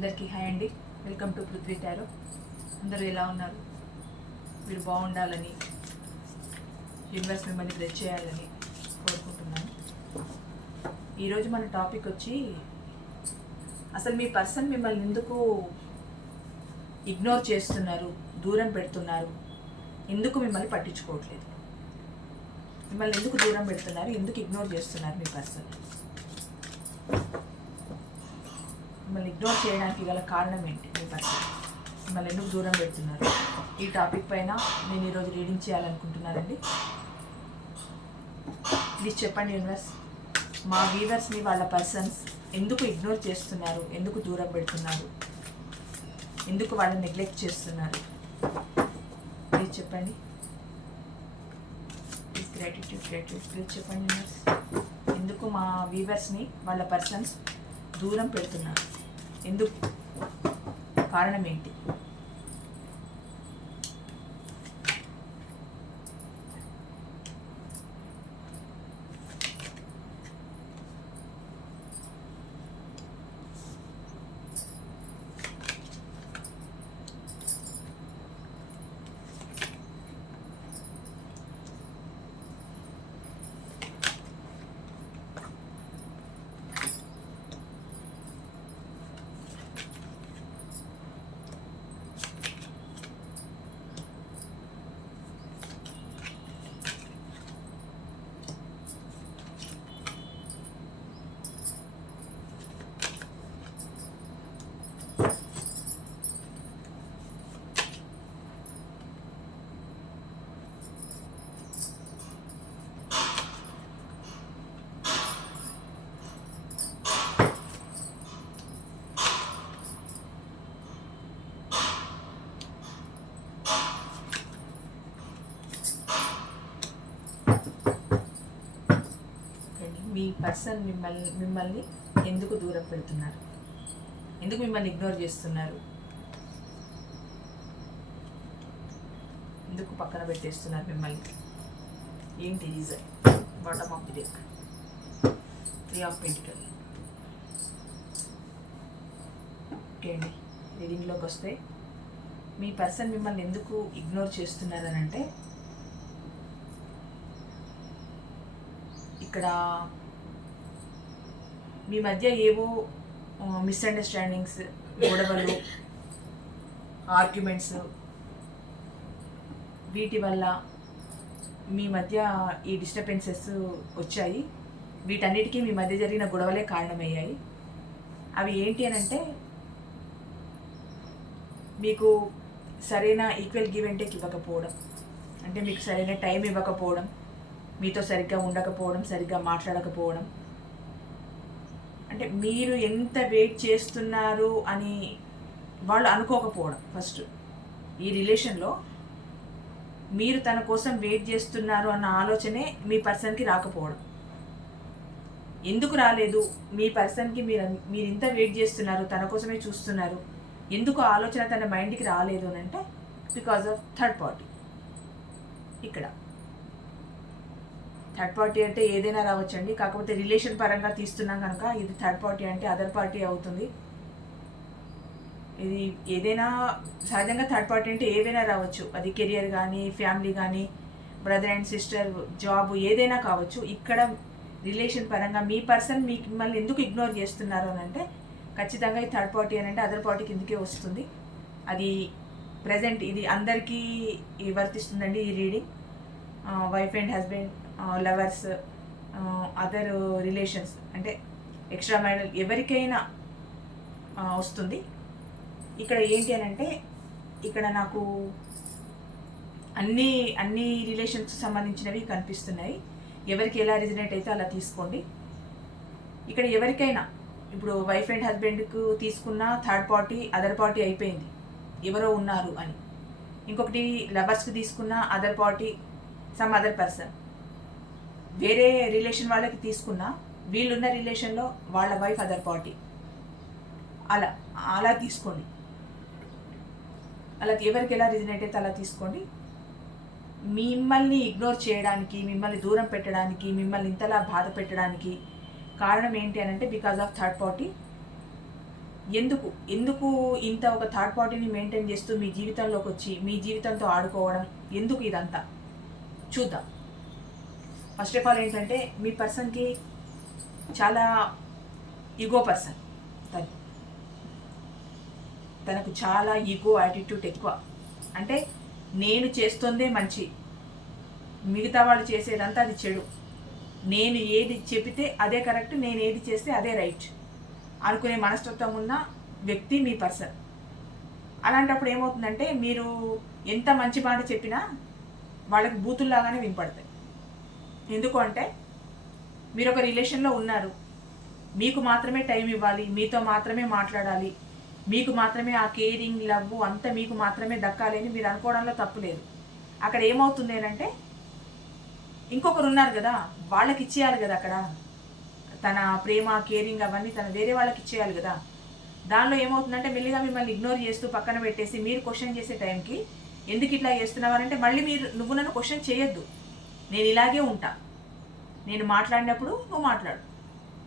అందరికీ హాయ్ అండి. Welcome to Prithvi tarot. అందరూ ఎలా ఉన్నారు? మీరు బాగుండాలని, యూనివర్స్ మిమ్మల్ని బ్లెస్ చేయాలని కోరుకుంటున్నాను. ఈరోజు మన టాపిక్ వచ్చి, అసలు మీ పర్సన్ మిమ్మల్ని ఎందుకు ఇగ్నోర్ చేస్తున్నారు, దూరం పెడుతున్నారు, ఎందుకు మిమ్మల్ని పట్టించుకోవట్లేదు, మిమ్మల్ని ఎందుకు దూరం పెడుతున్నారు, ఎందుకు ఇగ్నోర్ చేస్తున్నారు మీ పర్సన్, మిమ్మల్ని ఇగ్నోర్ చేయడానికి గల కారణం ఏంటి, మీ పర్సన్ మిమ్మల్ని ఎందుకు దూరం పెడుతున్నారు? ఈ టాపిక్ పైన నేను ఈరోజు రీడింగ్ చేయాలనుకుంటున్నానండి. ప్లీజ్ చెప్పండి యూనివర్స్, మా వ్యూవర్స్ని వాళ్ళ పర్సన్స్ ఎందుకు ఇగ్నోర్ చేస్తున్నారు, ఎందుకు దూరం పెడుతున్నారు, ఎందుకు వాళ్ళని నెగ్లెక్ట్ చేస్తున్నారు? ప్లీజ్ చెప్పండి. ప్లీజ్ గ్రాటిట్యూడ్ ప్లీజ్ చెప్పండి యూనివర్స్, ఎందుకు మా వ్యూవర్స్ని వాళ్ళ పర్సన్స్ దూరం పెడుతున్నారు, ఎందుకు, కారణం ఏంటి? మీ పర్సన్ మిమ్మల్ని ఎందుకు దూరం పెడుతున్నారు, ఎందుకు మిమ్మల్ని ఇగ్నోర్ చేస్తున్నారు, ఎందుకు పక్కన పెట్టేస్తున్నారు మిమ్మల్ని, ఏంటి reason? Bottom of the deck, 3 of pentacle. Okay అండి, రీడింగ్లోకి వస్తే మీ పర్సన్ మిమ్మల్ని ఎందుకు ఇగ్నోర్ చేస్తున్నారని అంటే, ఇక్కడ మీ మధ్య ఏవో మిస్అండర్స్టాండింగ్స్, గొడవలు, ఆర్గ్యుమెంట్స్, వీటి వల్ల మీ మధ్య ఈ డిస్టర్బెన్సెస్ వచ్చాయి. వీటన్నిటికీ మీ మధ్య జరిగిన గొడవలే కారణమయ్యాయి. అవి ఏంటి అని అంటే, మీకు సరైన ఈక్వల్ గివ్ అండ్ టేక్ ఇవ్వకపోవడం, అంటే మీకు సరైన టైం ఇవ్వకపోవడం, మీతో సరిగ్గా ఉండకపోవడం, సరిగ్గా మాట్లాడకపోవడం, అంటే మీరు ఎంత వెయిట్ చేస్తున్నారు అని వాళ్ళు అనుకోకపోవడం. ఫస్ట్ ఈ రిలేషన్లో మీరు తన కోసం వెయిట్ చేస్తున్నారు అన్న ఆలోచనే మీ పర్సన్కి రాకపోవడం. ఎందుకు రాలేదు మీ పర్సన్కి? మీరు ఇంత వెయిట్ చేస్తున్నారు, తన కోసమే చూస్తున్నారు, ఎందుకు ఆలోచన తన మైండ్కి రాలేదు అని అంటే, బికాజ్ ఆఫ్ థర్డ్ పార్టీ. ఇక్కడ థర్డ్ పార్టీ అంటే ఏదైనా రావచ్చండి, కాకపోతే రిలేషన్ పరంగా తీస్తున్నాం కనుక ఇది థర్డ్ పార్టీ అంటే అదర్ పార్టీ అవుతుంది. ఇది ఏదైనా సహజంగా థర్డ్ పార్టీ అంటే ఏదైనా రావచ్చు, అది కెరియర్ కానీ, ఫ్యామిలీ కానీ, బ్రదర్ అండ్ సిస్టర్, జాబ్, ఏదైనా కావచ్చు. ఇక్కడ రిలేషన్ పరంగా మీ పర్సన్ మిమ్మల్ని ఎందుకు ఇగ్నోర్ చేస్తున్నారు అని అంటే, ఖచ్చితంగా ఈ థర్డ్ పార్టీ అని అంటే అదర్ పార్టీ కిందకే వస్తుంది. అది ప్రజెంట్ ఇది అందరికీ వర్తిస్తుందండి ఈ reading. Wife and husband, lovers, other relations, అంటే ఎక్స్ట్రా మ్యారిటల్, ఎవరికైనా వస్తుంది. ఇక్కడ ఏంటి అని అంటే, ఇక్కడ నాకు అన్ని రిలేషన్స్ సంబంధించినవి కనిపిస్తున్నాయి. ఎవరికి ఎలా రిజనేట్ అయితే అలా తీసుకోండి. ఇక్కడ ఎవరికైనా, ఇప్పుడు వైఫ్ అండ్ హస్బెండ్కు తీసుకున్న థర్డ్ పార్టీ అదర్ పార్టీ అయిపోయింది, ఎవరో ఉన్నారు అని. ఇంకొకటి లవర్స్కి తీసుకున్న other party, some other person. వేరే రిలేషన్ వాళ్ళకి తీసుకున్న వీళ్ళున్న రిలేషన్లో వాళ్ళ వైఫ్ అదర్ పార్టీ, అలా తీసుకోండి. అలా ఎవరికి ఎలా రిజనేట్ అయితే అలా తీసుకోండి. మిమ్మల్ని ఇగ్నోర్ చేయడానికి, మిమ్మల్ని దూరం పెట్టడానికి, మిమ్మల్ని ఇంతలా బాధ పెట్టడానికి కారణం ఏంటి అని అంటే, బికాజ్ ఆఫ్ థర్డ్ పార్టీ. ఎందుకు ఎందుకు ఇంత ఒక థర్డ్ పార్టీని మెయింటైన్ చేస్తూ మీ జీవితంలోకి వచ్చి మీ జీవితంతో ఆడుకోవడం ఎందుకు ఇదంతా చూద్దాం. ఫస్ట్ ఆఫ్ ఆల్ ఏంటంటే మీ పర్సన్కి చాలా ఈగో పర్సన్, తనకు చాలా ఈగో యాటిట్యూడ్ ఎక్కువ. అంటే నేను చేస్తుందే మంచి, మిగతా వాళ్ళు చేసేదంతా అది చెడు, నేను ఏది చెబితే అదే కరెక్ట్, నేను ఏది చేస్తే అదే రైట్ అనుకునే మనస్తత్వం ఉన్న వ్యక్తి మీ పర్సన్. అలాంటప్పుడు ఏమవుతుందంటే మీరు ఎంత మంచి మాట చెప్పినా వాళ్ళకి బూతుల్లాగానే వినపడతాయి. ఎందుకు అంటే మీరు ఒక రిలేషన్లో ఉన్నారు, మీకు మాత్రమే టైం ఇవ్వాలి, మీతో మాత్రమే మాట్లాడాలి, మీకు మాత్రమే ఆ కేరింగ్ లవ్ అంతా మీకు మాత్రమే దక్కాలి అని మీరు అనుకోవడంలో తప్పు లేదు. అక్కడ ఏమవుతుంది అంటే ఇంకొకరు ఉన్నారు కదా, వాళ్ళకి ఇచ్చేయాలి కదా, అక్కడ తన ప్రేమ కేరింగ్ అవన్నీ తన వేరే వాళ్ళకి ఇచ్చేయాలి కదా. దానిలో ఏమవుతుందంటే మెల్లిగా మిమ్మల్ని ఇగ్నోర్ చేస్తూ పక్కన పెట్టేసి మీరు క్వశ్చన్ చేసే టైంకి ఎందుకు ఇట్లా చేస్తున్నావారంటే మళ్ళీ నువ్వు నన్ను క్వశ్చన్ చేయొద్దు, నేను ఇలాగే ఉంటా, నేను మాట్లాడినప్పుడు నువ్వు మాట్లాడు,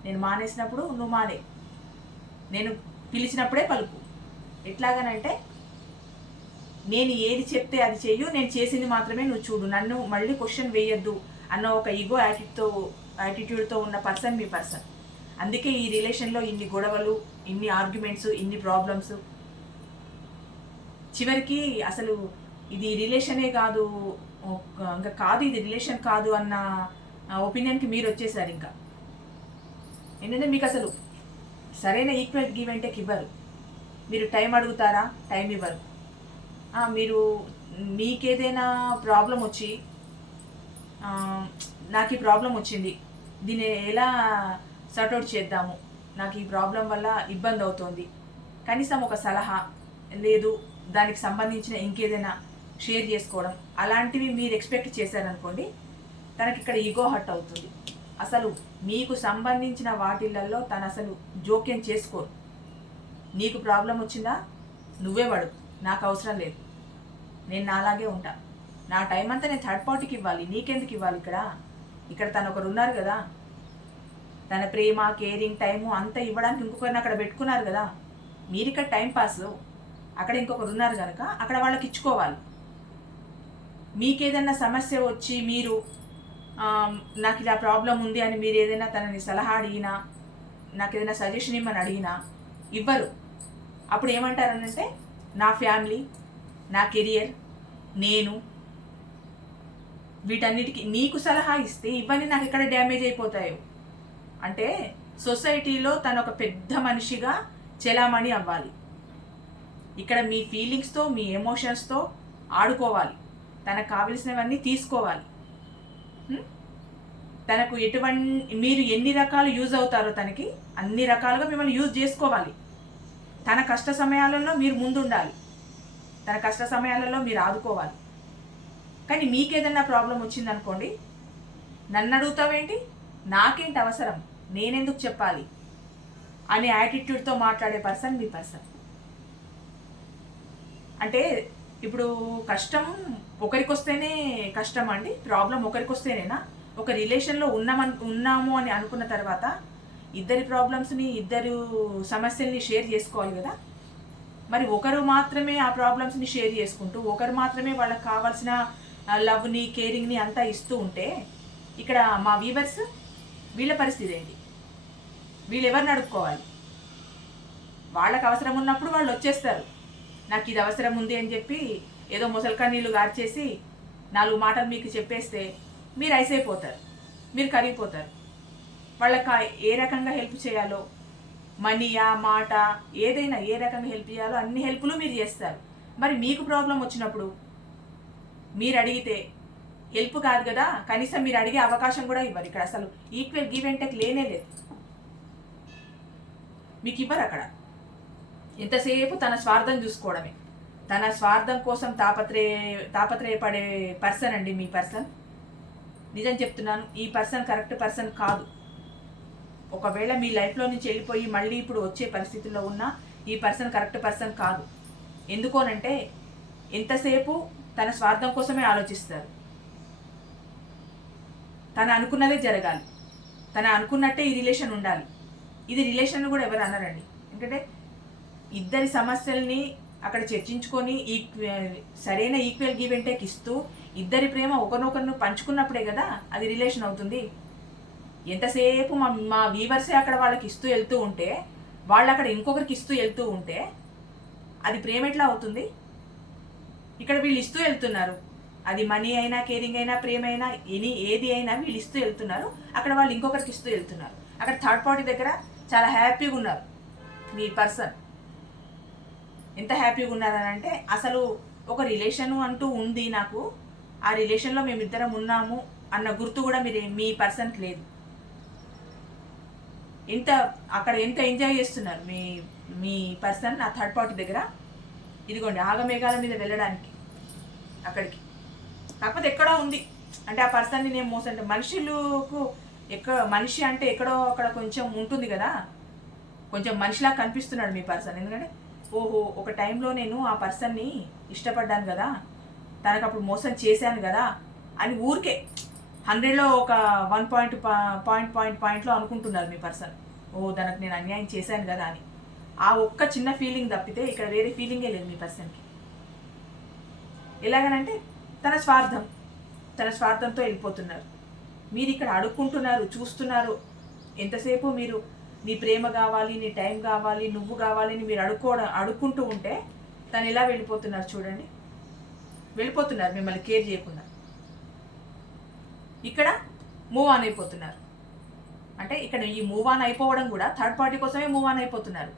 నేను మానేసినప్పుడు నువ్వు మానే, నేను పిలిచినప్పుడే పలుకు. ఎట్లాగనంటే నేను ఏది చెప్తే అది చెయ్యు, నేను చేసింది మాత్రమే నువ్వు చూడు, నన్ను మళ్ళీ క్వశ్చన్ వేయొద్దు అన్న ఒక ఈగో యాటిట్యూడ్తో ఉన్న పర్సన్ మీ పర్సన్. అందుకే ఈ రిలేషన్లో ఇన్ని గొడవలు, ఇన్ని ఆర్గ్యుమెంట్స్, ఇన్ని ప్రాబ్లమ్స్. చివరికి అసలు ఇది రిలేషనే కాదు, ఇంకా కాదు ఇది రిలేషన్ కాదు అన్న ఒపీనియన్కి మీరు వచ్చేసారు. ఇంకా ఏంటంటే మీకు అసలు సరైన ఈక్వల్ గివ్ అండ్ టేక్ ఇవ్వరు. మీరు టైం అడుగుతారా, టైం ఇవ్వరు. మీరు మీకేదైనా ప్రాబ్లం వచ్చి నాకు ఈ ప్రాబ్లం వచ్చింది, దీన్ని ఎలా సార్ట్అవుట్ చేద్దాము, నాకు ఈ ప్రాబ్లం వల్ల ఇబ్బంది అవుతోంది, కనీసం ఒక సలహా లేదు దానికి సంబంధించిన ఇంకేదైనా షేర్ చేసుకోవడం, అలాంటివి మీరు ఎక్స్పెక్ట్ చేశారనుకోండి, తనకి ఇక్కడ ఈగో హర్ట్ అవుతుంది. అసలు మీకు సంబంధించిన వాటిలలో తను అసలు జోక్యం చేసుకోరు. నీకు ప్రాబ్లం వచ్చిందా నువ్వే పడు, నాకు అవసరం లేదు, నేను నాలాగే ఉంటా, నా టైం అంతా నేను థర్డ్ పార్టీకి ఇవ్వాలి, నీకెందుకు ఇవ్వాలి? ఇక్కడ తను ఒకరు ఉన్నారు కదా, తన ప్రేమ కేరింగ్ టైము అంతా ఇవ్వడానికి ఇంకొకరిని అక్కడ పెట్టుకున్నారు కదా. మీరు ఇక్కడ టైం పాస్, అక్కడ ఇంకొకరు ఉన్నారు కనుక అక్కడ వాళ్ళకి ఇచ్చుకోవాలి. మీకేదన్నా సమస్య వచ్చి మీరు నాకు ఇలా ప్రాబ్లం ఉంది అని మీరు ఏదైనా తనని సలహా అడిగినా, నాకు ఏదైనా సజెషన్ ఇమ్మని అడిగినా ఇవ్వరు. అప్పుడు ఏమంటారనంటే నా ఫ్యామిలీ, నా కెరియర్, నేను వీటన్నిటికీ నీకు సలహా ఇస్తే ఇవన్నీ నాకు ఎక్కడ డ్యామేజ్ అయిపోతాయో. అంటే సొసైటీలో తను ఒక పెద్ద మనిషిగా చెలామణి అవ్వాలి. ఇక్కడ మీ ఫీలింగ్స్తో మీ ఎమోషన్స్తో ఆడుకోవాలి, తనకు కావలసినవన్నీ తీసుకోవాలి. తనకు మీరు ఎన్ని రకాలు యూజ్ అవుతారో తనకి అన్ని రకాలుగా మిమ్మల్ని యూజ్ చేసుకోవాలి. తన కష్ట సమయాలలో మీరు ముందుండాలి, తన కష్ట సమయాలలో మీరు ఆదుకోవాలి. కానీ మీకేదన్నా ప్రాబ్లం వచ్చిందనుకోండి, నన్ను అడుగుతావేంటి, నాకేంటి అవసరం, నేనెందుకు చెప్పాలి అనే యాటిట్యూడ్తో మాట్లాడే పర్సన్ మీ పర్సన్. అంటే ఇప్పుడు కష్టం ఒకరికి వస్తేనే కష్టం అండి, ప్రాబ్లం ఒకరికి వస్తేనేనా? ఒక రిలేషన్లో ఉన్నాము అని అనుకున్న తర్వాత ఇద్దరి ప్రాబ్లమ్స్ని, ఇద్దరు సమస్యల్ని షేర్ చేసుకోవాలి కదా. మరి ఒకరు మాత్రమే ఆ ప్రాబ్లమ్స్ని షేర్ చేసుకుంటూ, ఒకరు మాత్రమే వాళ్ళకి కావాల్సిన లవ్ని కేరింగ్ని అంతా ఇస్తూ ఉంటే ఇక్కడ మా వీవర్స్ వీళ్ళ పరిస్థితి ఏంటి? వీళ్ళు ఎవరిని అడుక్కోవాలి? వాళ్ళకి అవసరం ఉన్నప్పుడు వాళ్ళు వచ్చేస్తారు, నాకు ఇది అవసరం ఉంది అని చెప్పి ఏదో ముసలికా నీళ్ళు గార్చేసి 4 మాటలు మీకు చెప్పేస్తే మీరు అయిపోతారు, మీరు కరిగిపోతారు. వాళ్ళకి ఏ రకంగా హెల్ప్ చేయాలో, మనీయా మాట ఏదైనా ఏ రకంగా హెల్ప్ చేయాలో అన్ని హెల్ప్లు మీరు చేస్తారు. మరి మీకు ప్రాబ్లం వచ్చినప్పుడు మీరు అడిగితే హెల్ప్ కాదు కదా, కనీసం మీరు అడిగే అవకాశం కూడా ఇవ్వరు. ఇక్కడ అసలు ఈక్వల్ గివ్ అండ్ టేక్ లేనే లేదు, మీకు ఇవ్వరు. అక్కడ ఎంతసేపు తన స్వార్థం చూసుకోవడమే, తన స్వార్థం కోసం తాపత్రయపడే పర్సన్ అండి మీ పర్సన్. నిజం చెప్తున్నాను, ఈ పర్సన్ కరెక్ట్ పర్సన్ కాదు. ఒకవేళ మీ లైఫ్లో నుంచి వెళ్ళిపోయి మళ్ళీ ఇప్పుడు వచ్చే పరిస్థితుల్లో ఉన్న ఈ పర్సన్ కరెక్ట్ పర్సన్ కాదు. ఎందుకోనంటే ఎంతసేపు తన స్వార్థం కోసమే ఆలోచిస్తారు. తను అనుకున్నదే జరగాలి, తను అనుకున్నట్టే ఈ రిలేషన్ ఉండాలి. ఇది రిలేషన్ కూడా ఎవరు అన్నారండి. ఎందుకంటే ఇద్దరి సమస్యల్ని అక్కడ చర్చించుకొని సరైన ఈక్వల్ గివ్ అండ్ టేక్ ఇస్తూ ఇద్దరి ప్రేమ ఒకరినొకరిని పంచుకున్నప్పుడే కదా అది రిలేషన్ అవుతుంది. ఎంతసేపు మా వీవర్సే అక్కడ వాళ్ళకి ఇస్తూ వెళ్తూ ఉంటే, వాళ్ళు అక్కడ ఇంకొకరికి ఇస్తూ వెళ్తూ ఉంటే అది ప్రేమ ఎట్లా అవుతుంది? ఇక్కడ వీళ్ళు ఇస్తూ వెళ్తున్నారు, అది మనీ అయినా, కేరింగ్ అయినా, ప్రేమ అయినా, ఏది అయినా వీళ్ళు ఇస్తూ వెళ్తున్నారు, అక్కడ వాళ్ళు ఇంకొకరికి ఇస్తూ వెళ్తున్నారు. అక్కడ థర్డ్ పార్టీ దగ్గర చాలా హ్యాపీగా ఉన్నారు. మీ పర్సన్ ఎంత హ్యాపీగా ఉన్నారనంటే, అసలు ఒక రిలేషన్ అంటూ ఉంది నాకు, ఆ రిలేషన్లో మేమిద్దరం ఉన్నాము అన్న గుర్తు కూడా మీ పర్సన్కి లేదు. అక్కడ ఎంత ఎంజాయ్ చేస్తున్నారు మీ పర్సన్ ఆ థర్డ్ పార్టీ దగ్గర. ఇదిగోండి, ఆగమేఘాల మీద వెళ్ళడానికి అక్కడికి. కాకపోతే ఎక్కడో ఉంది అంటే ఆ పర్సన్ని నేను మోసం, మనుషులకు మనిషి అంటే ఎక్కడో అక్కడ కొంచెం ఉంటుంది కదా, కొంచెం మనిషిలా కనిపిస్తున్నాడు మీ పర్సన్. ఎందుకంటే ఓహో, ఒక టైంలో నేను ఆ పర్సన్ని ఇష్టపడ్డాను కదా, తనకు అప్పుడు మోసం చేశాను కదా అని ఊరికే 100లో ఒక 1 పాయింట్లో అనుకుంటున్నారు మీ పర్సన్. ఓ, తనకు నేను అన్యాయం చేశాను కదా అని. ఆ ఒక్క చిన్న ఫీలింగ్ తప్పితే ఇక్కడ వేరే ఫీలింగే లేదు మీ పర్సన్కి. ఎలాగనంటే తన స్వార్థంతో వెళ్ళిపోతున్నారు. మీరు ఇక్కడ అడుక్కుంటున్నారు, చూస్తున్నారు. ఎంతసేపు మీరు నీ ప్రేమ కావాలి, నీ టైం కావాలి, నువ్వు కావాలి అని మీరు అడుక్కుంటూ ఉంటే తను ఎలా వెళ్ళిపోతున్నారు చూడండి. వెళ్ళిపోతున్నారు మిమ్మల్ని కేర్ చేయకుండా. ఇక్కడ మూవ్ ఆన్ అయిపోతున్నారు. అంటే ఇక్కడ ఈ మూవ్ ఆన్ అయిపోవడం కూడా థర్డ్ పార్టీ కోసమే మూవ్ ఆన్ అయిపోతున్నారు.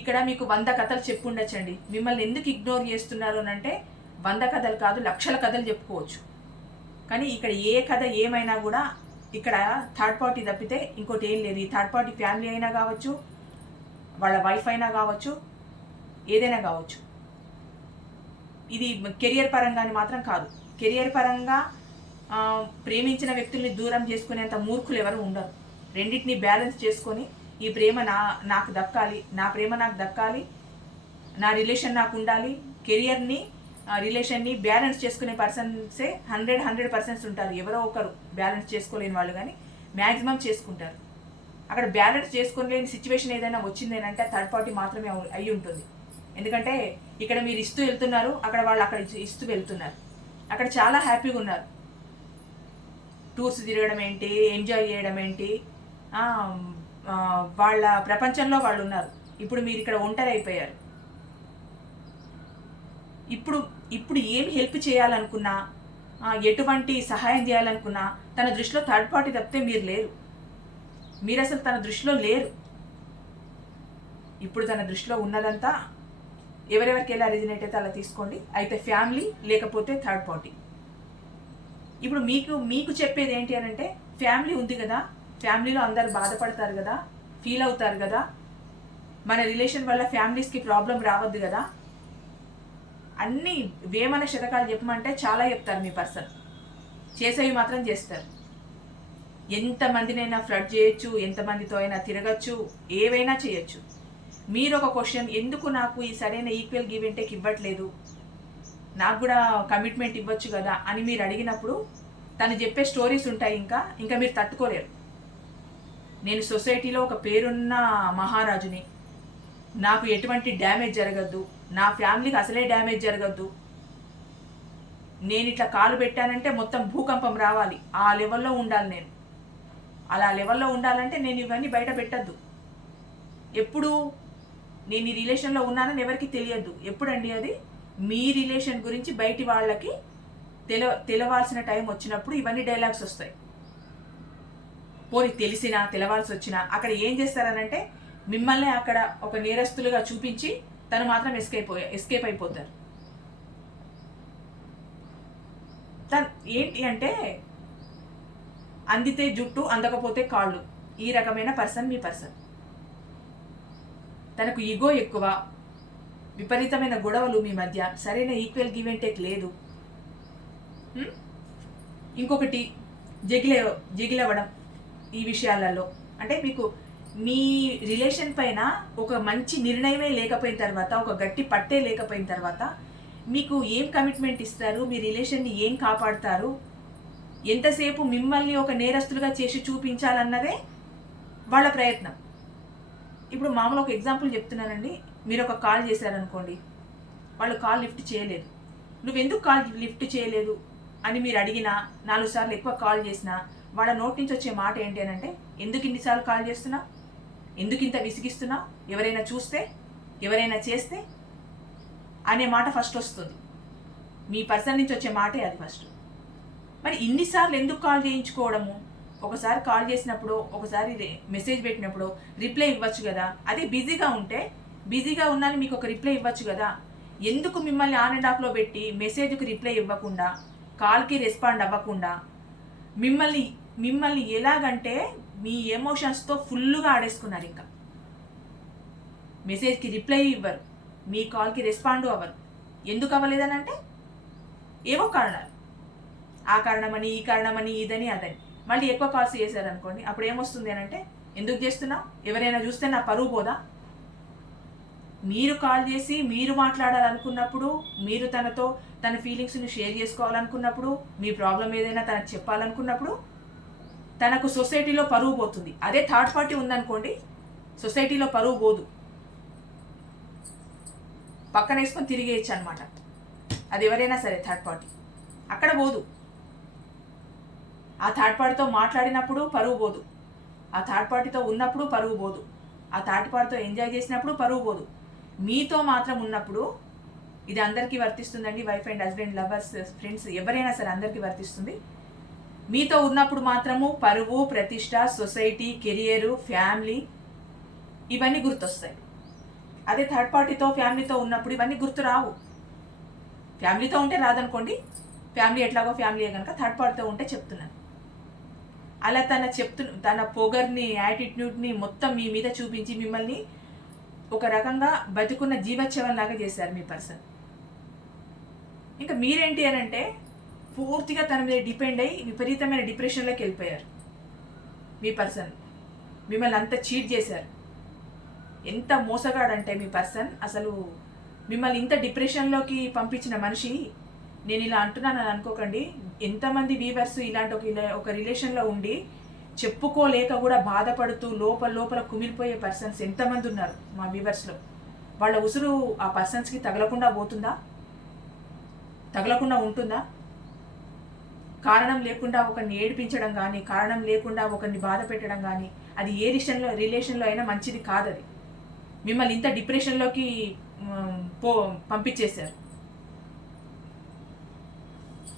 ఇక్కడ మీకు 100 కథలు చెప్పుండొచ్చండి. మిమ్మల్ని ఎందుకు ఇగ్నోర్ చేస్తున్నారు అని అంటే 100 కథలు కాదు, లక్షల కథలు చెప్పుకోవచ్చు. కానీ ఇక్కడ ఏ కథ ఏమైనా కూడా ఇక్కడ థర్డ్ పార్టీ తప్పితే ఇంకోటి ఏం లేదు. ఈ థర్డ్ పార్టీ ఫ్యామిలీ అయినా కావచ్చు, వాళ్ళ వైఫ్ అయినా కావచ్చు, ఏదైనా కావచ్చు. ఇది కెరియర్ పరంగాని మాత్రం కాదు. కెరియర్ పరంగా ప్రేమించిన వ్యక్తుల్ని దూరం చేసుకునేంత మూర్ఖులు ఎవరు ఉండరు. రెండింటిని బ్యాలెన్స్ చేసుకొని ఈ ప్రేమ నాకు దక్కాలి, నా ప్రేమ నాకు దక్కాలి, నా రిలేషన్ నాకు ఉండాలి, కెరియర్ని రిలేషన్ని బ్యాలెన్స్ చేసుకునే పర్సన్సే 100% ఉంటారు. ఎవరో ఒకరు బ్యాలెన్స్ చేసుకోలేని వాళ్ళు కానీ మ్యాక్సిమం చేసుకుంటారు. అక్కడ బ్యాలెన్స్ చేసుకోలేని సిచ్యువేషన్ ఏదైనా వచ్చిందేనంటే థర్డ్ పార్టీ మాత్రమే అయి ఉంటుంది. ఎందుకంటే ఇక్కడ మీరు ఇస్తూ వెళ్తున్నారు, అక్కడ వాళ్ళు అక్కడ ఇస్తూ వెళ్తున్నారు. అక్కడ చాలా హ్యాపీగా ఉన్నారు. టూర్స్ తిరగడం ఏంటి, ఎంజాయ్ చేయడం ఏంటి, వాళ్ళ ప్రపంచంలో వాళ్ళు ఉన్నారు. ఇప్పుడు మీరు ఇక్కడ ఒంటరి అయిపోయారు. ఇప్పుడు ఏమి హెల్ప్ చేయాలనుకున్నా, ఎటువంటి సహాయం చేయాలనుకున్నా తన దృష్టిలో థర్డ్ పార్టీ తప్పితే మీరు లేరు. మీరు అసలు తన దృష్టిలో లేరు. ఇప్పుడు తన దృష్టిలో ఉన్నదంతా ఎవరెవరికి ఎలా రిజనేట్ అయితే అలా తీసుకోండి. అయితే ఫ్యామిలీ, లేకపోతే థర్డ్ పార్టీ. ఇప్పుడు మీకు చెప్పేది ఏంటి అని అంటే, ఫ్యామిలీ ఉంది కదా, ఫ్యామిలీలో అందరు బాధపడతారు కదా, ఫీల్ అవుతారు కదా, మన రిలేషన్ వల్ల ఫ్యామిలీస్కి ప్రాబ్లం రావద్దు కదా, అన్నీ వేమన శతకాలు చెప్పమంటే చాలా చెప్తారు మీ పర్సన్. చేసేవి మాత్రం చేస్తారు. ఎంతమందినైనా ఫ్లడ్ చేయొచ్చు, ఎంతమందితో అయినా తిరగచ్చు, ఏవైనా చేయొచ్చు. మీరు ఒక క్వశ్చన్, ఎందుకు నాకు ఈ సరైన ఈక్వల్ గివ్ అండ్ టేక్ ఇవ్వట్లేదు, నాకు కూడా కమిట్మెంట్ ఇవ్వచ్చు కదా అని మీరు అడిగినప్పుడు తను చెప్పే స్టోరీస్ ఉంటాయి. ఇంకా మీరు తట్టుకోలేరు. నేను సొసైటీలో ఒక పేరున్న మహారాజుని, నాకు ఎటువంటి డ్యామేజ్ జరగద్దు, నా ఫ్యామిలీకి అసలే డ్యామేజ్ జరగద్దు, నేను ఇట్లా కాలు పెట్టానంటే మొత్తం భూకంపం రావాలి, ఆ లెవెల్లో ఉండాలి నేను. అలా లెవెల్లో ఉండాలంటే నేను ఇవన్నీ బయట పెట్టద్దు. ఎప్పుడు నేను ఈ రిలేషన్లో ఉన్నానని ఎవరికి తెలియద్దు. ఎప్పుడండి అది? మీ రిలేషన్ గురించి బయటి వాళ్ళకి తెలవాల్సిన టైం వచ్చినప్పుడు ఇవన్నీ డైలాగ్స్ వస్తాయి. పోనీ తెలిసినా తెలవాల్సి వచ్చినా అక్కడ ఏం చేస్తారనంటే మిమ్మల్ని అక్కడ ఒక నేరస్తులుగా చూపించి తను మాత్రం ఎస్కేప్ అయిపోతారు. ఏంటి అంటే అందితే జుట్టు, అందకపోతే కాళ్ళు, ఈ రకమైన పర్సన్ మీ పర్సన్. తనకు ఈగో ఎక్కువ, విపరీతమైన గొడవలు మీ మధ్య, సరైన ఈక్వల్ గివ్ అండ్ టేక్ లేదు. ఇంకొకటి జగిలవ్వడం ఈ విషయాలలో. అంటే మీకు మీ రిలేషన్ పైన ఒక మంచి నిర్ణయమే లేకపోయిన తర్వాత, ఒక గట్టి పట్టే లేకపోయిన తర్వాత మీకు ఏం కమిట్మెంట్ ఇస్తారు, మీ రిలేషన్ని ఏం కాపాడుతారు, ఎంతసేపు మిమ్మల్ని ఒక నేరస్తులుగా చేసి చూపించాలన్నదే వాళ్ళ ప్రయత్నం. ఇప్పుడు మామూలు ఒక ఎగ్జాంపుల్ చెప్తున్నానండి. మీరు ఒక కాల్ చేశారనుకోండి, వాళ్ళు కాల్ లిఫ్ట్ చేయలేదు. నువ్వెందుకు కాల్ లిఫ్ట్ చేయలేదు అని మీరు అడిగినా, 4 సార్లు ఎక్కువ కాల్ చేసినా, వాళ్ళ నోటి నుంచి వచ్చే మాట ఏంటి అని అంటే, ఎందుకు ఇన్నిసార్లు కాల్ చేస్తున్నా, ఎందుకు ఇంత విసిగిస్తున్నా, ఎవరైనా చూస్తే, ఎవరైనా చేస్తే అనే మాట ఫస్ట్ వస్తుంది. మీ పర్సన్ నుంచి వచ్చే మాటే అది ఫస్ట్. మరి ఇన్నిసార్లు ఎందుకు కాల్ చేయించుకోవడము? ఒకసారి కాల్ చేసినప్పుడు, ఒకసారి మెసేజ్ పెట్టినప్పుడు రిప్లై ఇవ్వచ్చు కదా. అదే బిజీగా ఉంటే, బిజీగా ఉన్నాను మీకు ఒక రిప్లై ఇవ్వచ్చు కదా. ఎందుకు మిమ్మల్ని ఆన్ అండ్ ఆఫ్లో పెట్టి మెసేజ్కి రిప్లై ఇవ్వకుండా, కాల్కి రెస్పాండ్ అవ్వకుండా, మిమ్మల్ని ఎలాగంటే మీ ఎమోషన్స్తో ఫుల్గా ఆడేసుకున్నారు. ఇంకా మెసేజ్కి రిప్లై ఇవ్వరు, మీ కాల్కి రెస్పాండ్ అవ్వరు. ఎందుకు అవ్వలేదని అంటే ఏవో కారణాలు, ఆ కారణమని, ఈ కారణమని, ఇదని అదని. మళ్ళీ ఎక్కువ కాల్స్ చేశారనుకోండి, అప్పుడు ఏమొస్తుంది అని అంటే, ఎందుకు చేస్తున్నా, ఎవరైనా చూస్తే నా పరువు పోదా. మీరు కాల్ చేసి మీరు మాట్లాడాలనుకున్నప్పుడు, మీరు తనతో తన ఫీలింగ్స్ని షేర్ చేసుకోవాలనుకున్నప్పుడు, మీ ప్రాబ్లం ఏదైనా తనకు చెప్పాలనుకున్నప్పుడు, తనకు సొసైటీలో పరువు పోతుంది. అదే థర్డ్ పార్టీ ఉందనుకోండి, సొసైటీలో పరువు పోదు, పక్కన వేసుకొని తిరిగేయచ్చు అనమాట. అది ఎవరైనా సరే థర్డ్ పార్టీ అక్కడ పోదు. ఆ థర్డ్ పార్టీతో మాట్లాడినప్పుడు పరువు పోదు, ఆ థర్డ్ పార్టీతో ఉన్నప్పుడు పరువు పోదు, ఆ థర్డ్ పార్టీతో ఎంజాయ్ చేసినప్పుడు పరువు పోదు. మీతో మాత్రం ఉన్నప్పుడు, ఇది అందరికీ వర్తిస్తుందండి, wife and husband, lovers, friends, ఎవరైనా సరే అందరికీ వర్తిస్తుంది. మీతో ఉన్నప్పుడు మాత్రము పరువు, ప్రతిష్ట, సొసైటీ, కెరియరు, ఫ్యామిలీ ఇవన్నీ గుర్తొస్తాయి. అదే థర్డ్ పార్టీతో, ఫ్యామిలీతో ఉన్నప్పుడు ఇవన్నీ గుర్తు రావు. ఫ్యామిలీతో ఉంటే రాదనుకోండి, ఫ్యామిలీ ఎట్లాగో ఫ్యామిలీయే కనుక, థర్డ్ పార్టీతో ఉంటే చెప్తున్నాను. అలా తన పొగర్ని, యాటిట్యూడ్ని మొత్తం మీ మీద చూపించి మిమ్మల్ని ఒక రకంగా బతుకున్న జీవోత్సవంలాగా చేశారు మీ పర్సన్. ఇంకా మీరేంటి అని అంటే పూర్తిగా తన మీద డిపెండ్ అయ్యి విపరీతమైన డిప్రెషన్లోకి వెళ్ళిపోయారు. మీ పర్సన్ మిమ్మల్ని అంత చీట్ చేశారు. ఎంత మోసగాడంటే మీ పర్సన్, అసలు మిమ్మల్ని ఇంత డిప్రెషన్లోకి పంపించిన మనిషి. నేను ఇలా అంటున్నానని అనుకోకండి, ఎంతమంది వీవర్స్ ఇలాంటి ఒక రిలేషన్లో ఉండి చెప్పుకోలేక కూడా బాధపడుతూ లోపల కుమిలిపోయే పర్సన్స్ ఎంతమంది ఉన్నారు మా వీవర్స్లో. వాళ్ళ ఉసురు ఆ పర్సన్స్కి తగలకుండా పోతుందా, తగలకుండా ఉంటుందా? కారణం లేకుండా ఒకరిని ఏడిపించడం కానీ, కారణం లేకుండా ఒకరిని బాధ పెట్టడం కానీ, అది ఏ రిలేషన్లో అయినా మంచిది కాదు. అది మిమ్మల్ని ఇంత డిప్రెషన్లోకి పంపించేశారు.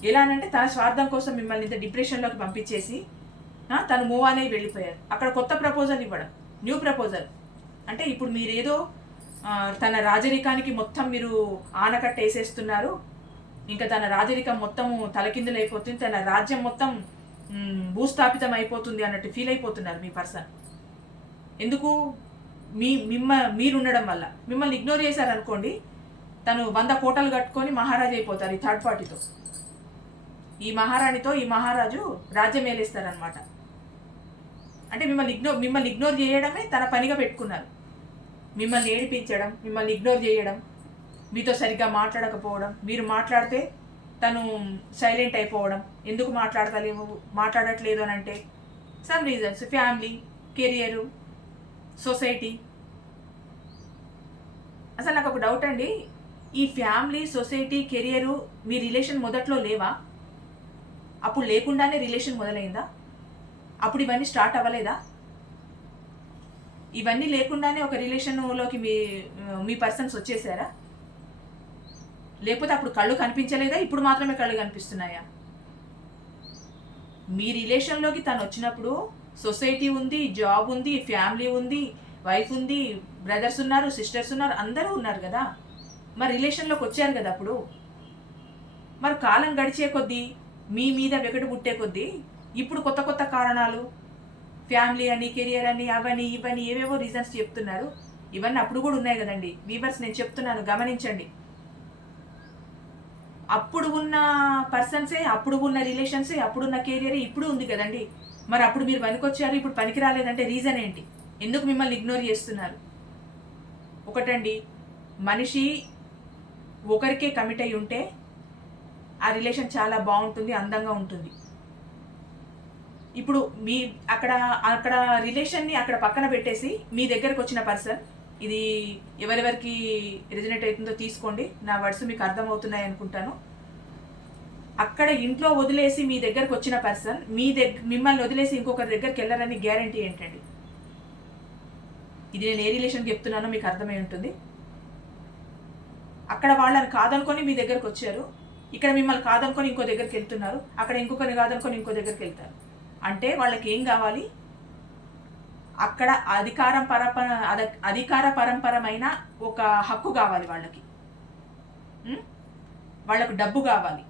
ఎలా అంటే తన స్వార్థం కోసం మిమ్మల్ని ఇంత డిప్రెషన్లోకి పంపించేసి తను మూవ్ అనేవి వెళ్ళిపోయారు. అక్కడ కొత్త ప్రపోజల్ ఇవ్వడం, న్యూ ప్రపోజల్ అంటే ఇప్పుడు మీరేదో తన రాజరికానికి మొత్తం మీరు ఆనకట్ట వేసేస్తున్నారు, ఇంకా తన రాజరికం మొత్తం తలకిందులు అయిపోతుంది, తన రాజ్యం మొత్తం భూస్థాపితం అయిపోతుంది అన్నట్టు ఫీల్ అయిపోతున్నారు మీ పర్సన్. ఎందుకు? మీరుండడం వల్ల. మిమ్మల్ని ఇగ్నోర్ చేశారనుకోండి, తను 100 కోటలు కట్టుకొని మహారాజు అయిపోతారు ఈ థర్డ్ పార్టీతో. ఈ మహారాణితో ఈ మహారాజు రాజ్యం ఏలేస్తారనమాట. అంటే మిమ్మల్ని ఇగ్నోర్ చేయడమే తన పనిగా పెట్టుకున్నారు. మిమ్మల్ని ఏడిపించడం, మిమ్మల్ని ఇగ్నోర్ చేయడం, మీతో సరిగ్గా మాట్లాడకపోవడం, మీరు మాట్లాడితే తను సైలెంట్ అయిపోవడం. ఎందుకు మాట్లాడట్లేదు అని అంటే some reasons, family, career, society. అసలు నాకు ఒక డౌట్ అండి, ఈ ఫ్యామిలీ, సొసైటీ, కెరియరు మీ రిలేషన్ మొదట్లో లేవా? అప్పుడు లేకుండానే రిలేషన్ మొదలైందా? అప్పుడు ఇవన్నీ స్టార్ట్ అవ్వలేదా? ఇవన్నీ లేకుండానే ఒక రిలేషన్లోకి మీ పర్సన్స్ వచ్చేసారా? లేకపోతే అప్పుడు కళ్ళు కనిపించలేదా? ఇప్పుడు మాత్రమే కళ్ళు కనిపిస్తున్నాయా? మీ రిలేషన్లోకి తను వచ్చినప్పుడు సొసైటీ ఉంది, జాబ్ ఉంది, ఫ్యామిలీ ఉంది, వైఫ్ ఉంది, బ్రదర్స్ ఉన్నారు, సిస్టర్స్ ఉన్నారు, అందరూ ఉన్నారు కదా. మరి రిలేషన్లోకి వచ్చారు కదా అప్పుడు. మరి కాలం గడిచే కొద్దీ, మీ మీద వెకటు పుట్టే కొద్దీ ఇప్పుడు కొత్త కొత్త కారణాలు, ఫ్యామిలీ అని, కెరియర్ అని, అవని ఇవని ఏవేవో రీజన్స్ చెప్తున్నారు. ఇవన్నీ అప్పుడు కూడా ఉన్నాయి కదండి వీవర్స్, నేను చెప్తున్నాను గమనించండి. అప్పుడు ఉన్న పర్సన్సే, అప్పుడు ఉన్న రిలేషన్సే, అప్పుడున్న కెరియరే ఇప్పుడు ఉంది కదండి. మరి అప్పుడు మీరు పనికొచ్చారు, ఇప్పుడు పనికి రాలేదంటే రీజన్ ఏంటి? ఎందుకు మిమ్మల్ని ఇగ్నోర్ చేస్తున్నారు? ఒకటండి, మనిషి ఒకరికే కమిట్ అయి ఉంటే ఆ రిలేషన్ చాలా బాగుంటుంది, అందంగా ఉంటుంది. ఇప్పుడు మీ అక్కడ రిలేషన్ని అక్కడ పక్కన పెట్టేసి మీ దగ్గరకు వచ్చిన పర్సన్ ఇది ఎవరెవరికి రెజనేట్ అవుతుందో తీసుకోండి, నా వర్డ్స్ మీకు అర్థమవుతున్నాయి అనుకుంటాను. అక్కడ ఇంట్లో వదిలేసి మీ దగ్గరకు వచ్చిన పర్సన్ మిమ్మల్ని వదిలేసి ఇంకొకరి దగ్గరికి వెళ్ళారని గ్యారంటీ ఏంటండి? ఇది నేను ఏ రిలేషన్ చెప్తున్నానో మీకు అర్థమై ఉంటుంది. అక్కడ వాళ్ళని కాదనుకొని మీ దగ్గరకు వచ్చారు, ఇక్కడ మిమ్మల్ని కాదనుకొని ఇంకో దగ్గరికి వెళ్తున్నారు, అక్కడ ఇంకొకరిని కాదనుకొని ఇంకో దగ్గరికి వెళ్తారు. అంటే వాళ్ళకి ఏం కావాలి? అక్కడ అధికార పరంపరమైన ఒక హక్కు కావాలి వాళ్ళకి. వాళ్ళకు డబ్బు కావాలి,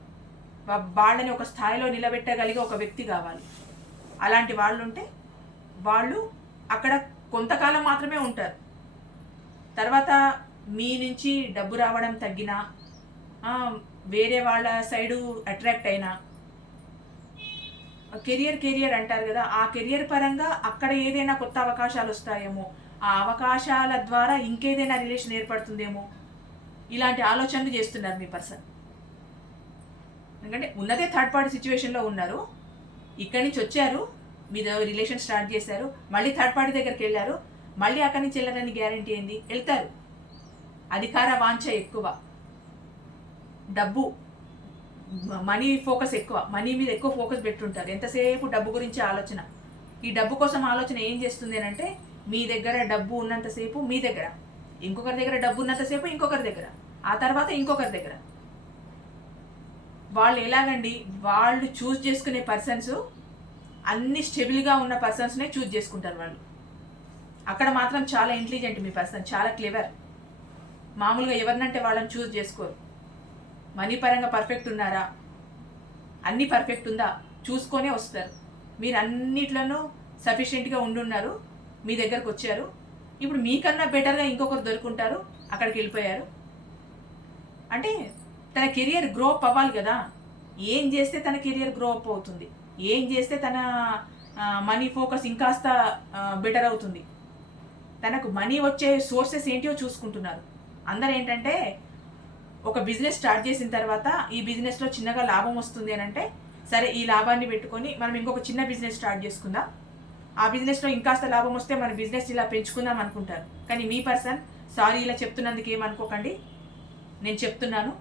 వాళ్ళని ఒక స్థాయిలో నిలబెట్టగలిగే ఒక వ్యక్తి కావాలి. అలాంటి వాళ్ళు ఉంటే వాళ్ళు అక్కడ కొంతకాలం మాత్రమే ఉంటారు. తర్వాత మీ నుంచి డబ్బు రావడం తగ్గినా, వేరే వాళ్ళ సైడు అట్రాక్ట్ అయినా, కెరియర్ అంటారు కదా, ఆ కెరియర్ పరంగా అక్కడ ఏదైనా కొత్త అవకాశాలు వస్తాయేమో, ఆ అవకాశాల ద్వారా ఇంకేదైనా రిలేషన్ ఏర్పడుతుందేమో, ఇలాంటి ఆలోచనలు చేస్తున్నారు మీ పర్సన్. ఎందుకంటే ఉన్నదే థర్డ్ పార్టీ సిచ్యువేషన్లో ఉన్నారు, ఇక్కడి నుంచి వచ్చారు, మీద రిలేషన్ స్టార్ట్ చేశారు, మళ్ళీ థర్డ్ పార్టీ దగ్గరికి వెళ్ళారు, మళ్ళీ అక్కడి నుంచి వెళ్ళారని గ్యారంటీ ఏంది? వెళ్తారు. అధికార వాంఛ ఎక్కువ, డబ్బు మనీ ఫోకస్ ఎక్కువ, మనీ మీద ఎక్కువ ఫోకస్ పెట్టుంటారు. ఎంతసేపు డబ్బు గురించి ఆలోచన. ఈ డబ్బు కోసం ఆలోచన ఏం చేస్తుంది అంటే, మీ దగ్గర డబ్బు ఉన్నంతసేపు మీ దగ్గర, ఇంకొకరి దగ్గర డబ్బు ఉన్నంతసేపు ఇంకొకరి దగ్గర, ఆ తర్వాత ఇంకొకరి దగ్గర. వాళ్ళు ఎలాగండి, వాళ్ళు చూస్ చేసుకునే పర్సన్స్ అన్ని స్టెబుల్గా ఉన్న పర్సన్స్నే చూస్ చేసుకుంటారు వాళ్ళు. అక్కడ మాత్రం చాలా ఇంటెలిజెంట్ మీ పర్సన్, చాలా క్లెవర్. మామూలుగా ఎవరినంటే వాళ్ళని చూస్ చేసుకోరు. మనీ పరంగా పర్ఫెక్ట్ ఉన్నారా, అన్నీ పర్ఫెక్ట్ ఉందా చూసుకొనే వస్తారు. మీరు అన్నిట్లోనూ సఫిషియెంట్గా ఉండున్నారు, మీ దగ్గరకు వచ్చారు, ఇప్పుడు మీకన్నా బెటర్గా ఇంకొకరు దొరుకుంటారు, అక్కడికి వెళ్ళిపోయారు. అంటే తన కెరియర్ గ్రో అప్ అవ్వాలి కదా. ఏం చేస్తే తన కెరియర్ గ్రో అప్ అవుతుంది, ఏం చేస్తే తన మనీ ఫోకస్ ఇంకాస్త బెటర్ అవుతుంది, తనకు మనీ వచ్చే సోర్సెస్ ఏంటియో చూసుకుంటున్నారు. అందరూ ఏంటంటే ఒక బిజినెస్ స్టార్ట్ చేసిన తర్వాత ఈ బిజినెస్లో చిన్నగా లాభం వస్తుంది అని అంటే, సరే ఈ లాభాన్ని పెట్టుకొని మనం ఇంకొక చిన్న బిజినెస్ స్టార్ట్ చేసుకుందాం, ఆ బిజినెస్లో ఇంకాస్త లాభం వస్తే మన బిజినెస్ ఇలా పెంచుకుందాం అనుకుంటారు. కానీ మీ పర్సన్, సారీ ఇలా చెప్తున్నందుకు ఏమనుకోకండి, నేను చెప్తున్నాను,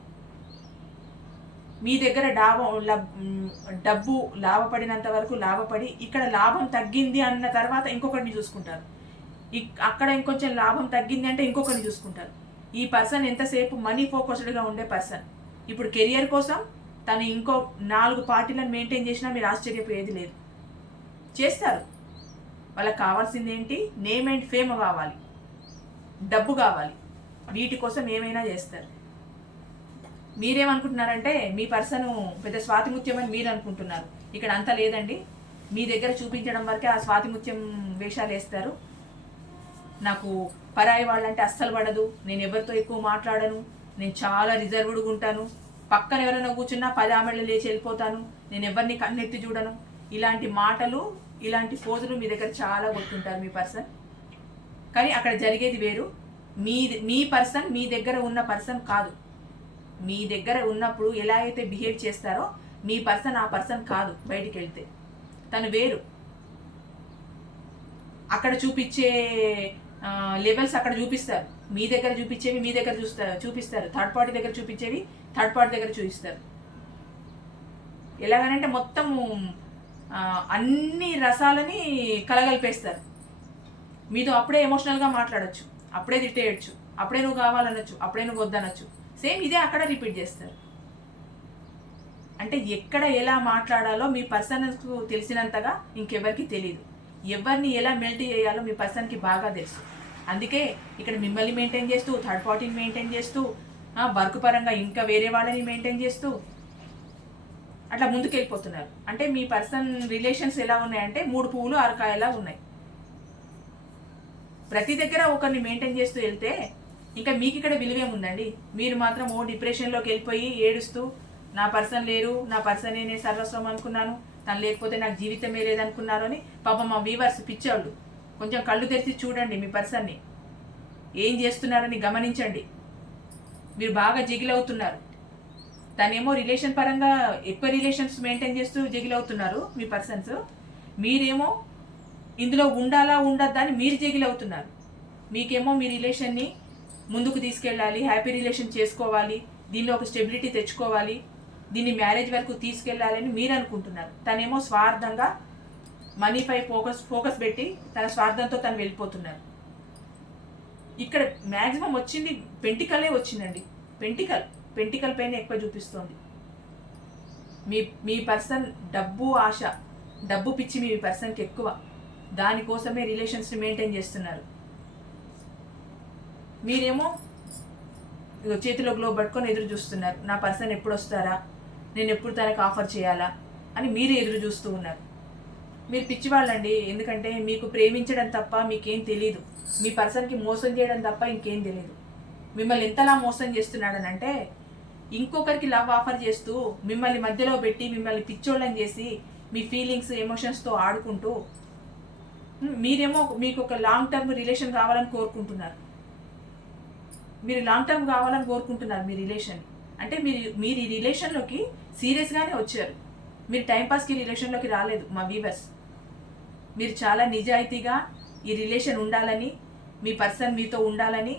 మీ దగ్గర డబ్బు లాభపడినంత వరకు లాభపడి, ఇక్కడ లాభం తగ్గింది అన్న తర్వాత ఇంకొకరిని చూసుకుంటారు, అక్కడ ఇంకొంచెం లాభం తగ్గింది అంటే ఇంకొకరిని చూసుకుంటారు. ఈ పర్సన్ ఎంతసేపు మనీ ఫోకస్డ్గా ఉండే పర్సన్. ఇప్పుడు కెరియర్ కోసం తను ఇంకో 4 పార్టీలను మెయింటైన్ చేసినా మీరు ఆశ్చర్యపోయేది లేదు. చేస్తారు. వాళ్ళకి కావాల్సింది ఏంటి? నేమ్ అండ్ ఫేమ్ కావాలి, డబ్బు కావాలి, వీటి కోసం ఏమైనా చేస్తారు. మీరేమనుకుంటున్నారంటే మీ పర్సన్ పెద్ద స్వాతిముత్యం అని మీరు అనుకుంటున్నారు. ఇక్కడ అంత లేదండి. మీ దగ్గర చూపించడం వరకే ఆ స్వాతిముత్యం వేషాలు వేస్తారు. నాకు పరాయి వాళ్ళంటే అస్సలు పడదు, నేను ఎవరితో ఎక్కువ మాట్లాడను, నేను చాలా రిజర్వ్డ్గా ఉంటాను, పక్కన ఎవరైనా కూర్చున్నా 10 ఆమెళ్ళు లేచి వెళ్ళిపోతాను, నేను ఎవరిని కన్నెత్తి చూడను, ఇలాంటి మాటలు, ఇలాంటి పోజులు మీ దగ్గర చాలా కొట్టుంటారు మీ పర్సన్. కానీ అక్కడ జరిగేది వేరు. మీ పర్సన్ మీ దగ్గర ఉన్న పర్సన్ కాదు. మీ దగ్గర ఉన్నప్పుడు ఎలా అయితే బిహేవ్ చేస్తారో మీ పర్సన్ ఆ పర్సన్ కాదు. బయటికి వెళ్తే తను వేరు. అక్కడ చూపించే లెవెల్స్ అక్కడ చూపిస్తారు, మీ దగ్గర చూపించేవి మీ దగ్గర చూపిస్తారు, థర్డ్ పార్టీ దగ్గర చూపించేవి థర్డ్ పార్టీ దగ్గర చూపిస్తారు. ఎలాగనంటే మొత్తము అన్ని రసాలని కలగలిపేస్తారు. మీతో అప్పుడే ఎమోషనల్గా మాట్లాడచ్చు, అప్పుడే తిట్టేయచ్చు, అప్పుడే నువ్వు కావాలనొచ్చు, అప్పుడే నువ్వు వద్దనొచ్చు. సేమ్ ఇదే అక్కడ రిపీట్ చేస్తారు. అంటే ఎక్కడ ఎలా మాట్లాడాలో మీ పర్సన్కు తెలిసినంతగా ఇంకెవరికి తెలియదు. ఎవరిని ఎలా మెల్ట్ చేయాలో మీ పర్సన్కి బాగా తెలుసు. అందుకే ఇక్కడ మిమ్మల్ని మెయింటైన్ చేస్తూ, థర్డ్ పార్టీని మెయింటైన్ చేస్తూ, వర్క్ పరంగా ఇంకా వేరే వాళ్ళని మెయింటైన్ చేస్తూ అట్లా ముందుకెళ్ళిపోతున్నారు. అంటే మీ పర్సన్ రిలేషన్స్ ఎలా ఉన్నాయంటే 3 పువ్వులు 6 కాయలా ఉన్నాయి. ప్రతి దగ్గర ఒకరిని మెయింటైన్ చేస్తూ వెళ్తే ఇంకా మీకు ఇక్కడ విలువేముందండి? మీరు మాత్రం డిప్రెషన్లోకి వెళ్ళిపోయి ఏడుస్తూ, నా పర్సన్ లేరు, నా పర్సనే నేను సర్వస్వం అనుకున్నాను, తను లేకపోతే నాకు జీవితమే లేదనుకున్నారు అని. పాపం మా వీవర్స్ పిచ్చోళ్ళు, కొంచెం కళ్ళు తెరిచి చూడండి, మీ పర్సన్ని ఏం చేస్తున్నారని గమనించండి. మీరు బాగా జిగిలవుతున్నారు. తనేమో రిలేషన్ పరంగా ఎక్కువ రిలేషన్స్ మెయింటైన్ చేస్తూ జిగిలవుతున్నారు మీ పర్సన్స్. మీరేమో ఇందులో ఉండాలా ఉండద్దా అని మీరు జిగిలవుతున్నారు. మీకేమో మీ రిలేషన్ని ముందుకు తీసుకెళ్ళాలి, హ్యాపీ రిలేషన్ చేసుకోవాలి, దీనిలో ఒక స్టెబిలిటీ తెచ్చుకోవాలి, దీన్ని మ్యారేజ్ వరకు తీసుకెళ్ళాలని మీరు అనుకుంటున్నారు. తనేమో స్వార్థంగా మనీపై ఫోకస్ పెట్టి తన స్వార్థంతో తను వెళ్ళిపోతున్నారు. ఇక్కడ మ్యాక్సిమం వచ్చింది పెంటికలే వచ్చిందండి. పెంటికల్ పైన ఎక్కువ చూపిస్తోంది. మీ పర్సన్ డబ్బు ఆశ, డబ్బు పిచ్చి మీ పర్సన్కి ఎక్కువ. దానికోసమే రిలేషన్స్ని మెయింటైన్ చేస్తున్నారు. మీరేమో చేతిలో గ్లోబ్ పట్టుకొని ఎదురు చూస్తున్నారు. నా పర్సన్ ఎప్పుడు వస్తారా, నేను ఎప్పుడు తనకు ఆఫర్ చేయాలా అని మీరు ఎదురు చూస్తూ ఉన్నారు. మీరు పిచ్చివాళ్ళండి. ఎందుకంటే మీకు ప్రేమించడం తప్ప మీకేం తెలియదు. మీ పర్సన్కి మోసం చేయడం తప్ప ఇంకేం తెలియదు. మిమ్మల్ని ఎంతలా మోసం చేస్తున్నాడనంటే, ఇంకొకరికి లవ్ ఆఫర్ చేస్తూ మిమ్మల్ని మధ్యలో పెట్టి మిమ్మల్ని పిచ్చోళ్ళని చేసి మీ ఫీలింగ్స్ ఎమోషన్స్తో ఆడుకుంటూ, మీరేమో మీకు ఒక లాంగ్ టర్మ్ రిలేషన్ కావాలని కోరుకుంటున్నారు. మీరు లాంగ్ టర్మ్ కావాలని కోరుకుంటున్నారు మీ రిలేషన్. అంటే మీరు ఈ రిలేషన్లోకి సీరియస్గానే వచ్చారు. మీరు టైంపాస్కి రిలేషన్లోకి రాలేదు మా వీవర్స్. మీరు చాలా నిజాయితీగా ఈ రిలేషన్ ఉండాలని, మీ పర్సన్ మీతో ఉండాలని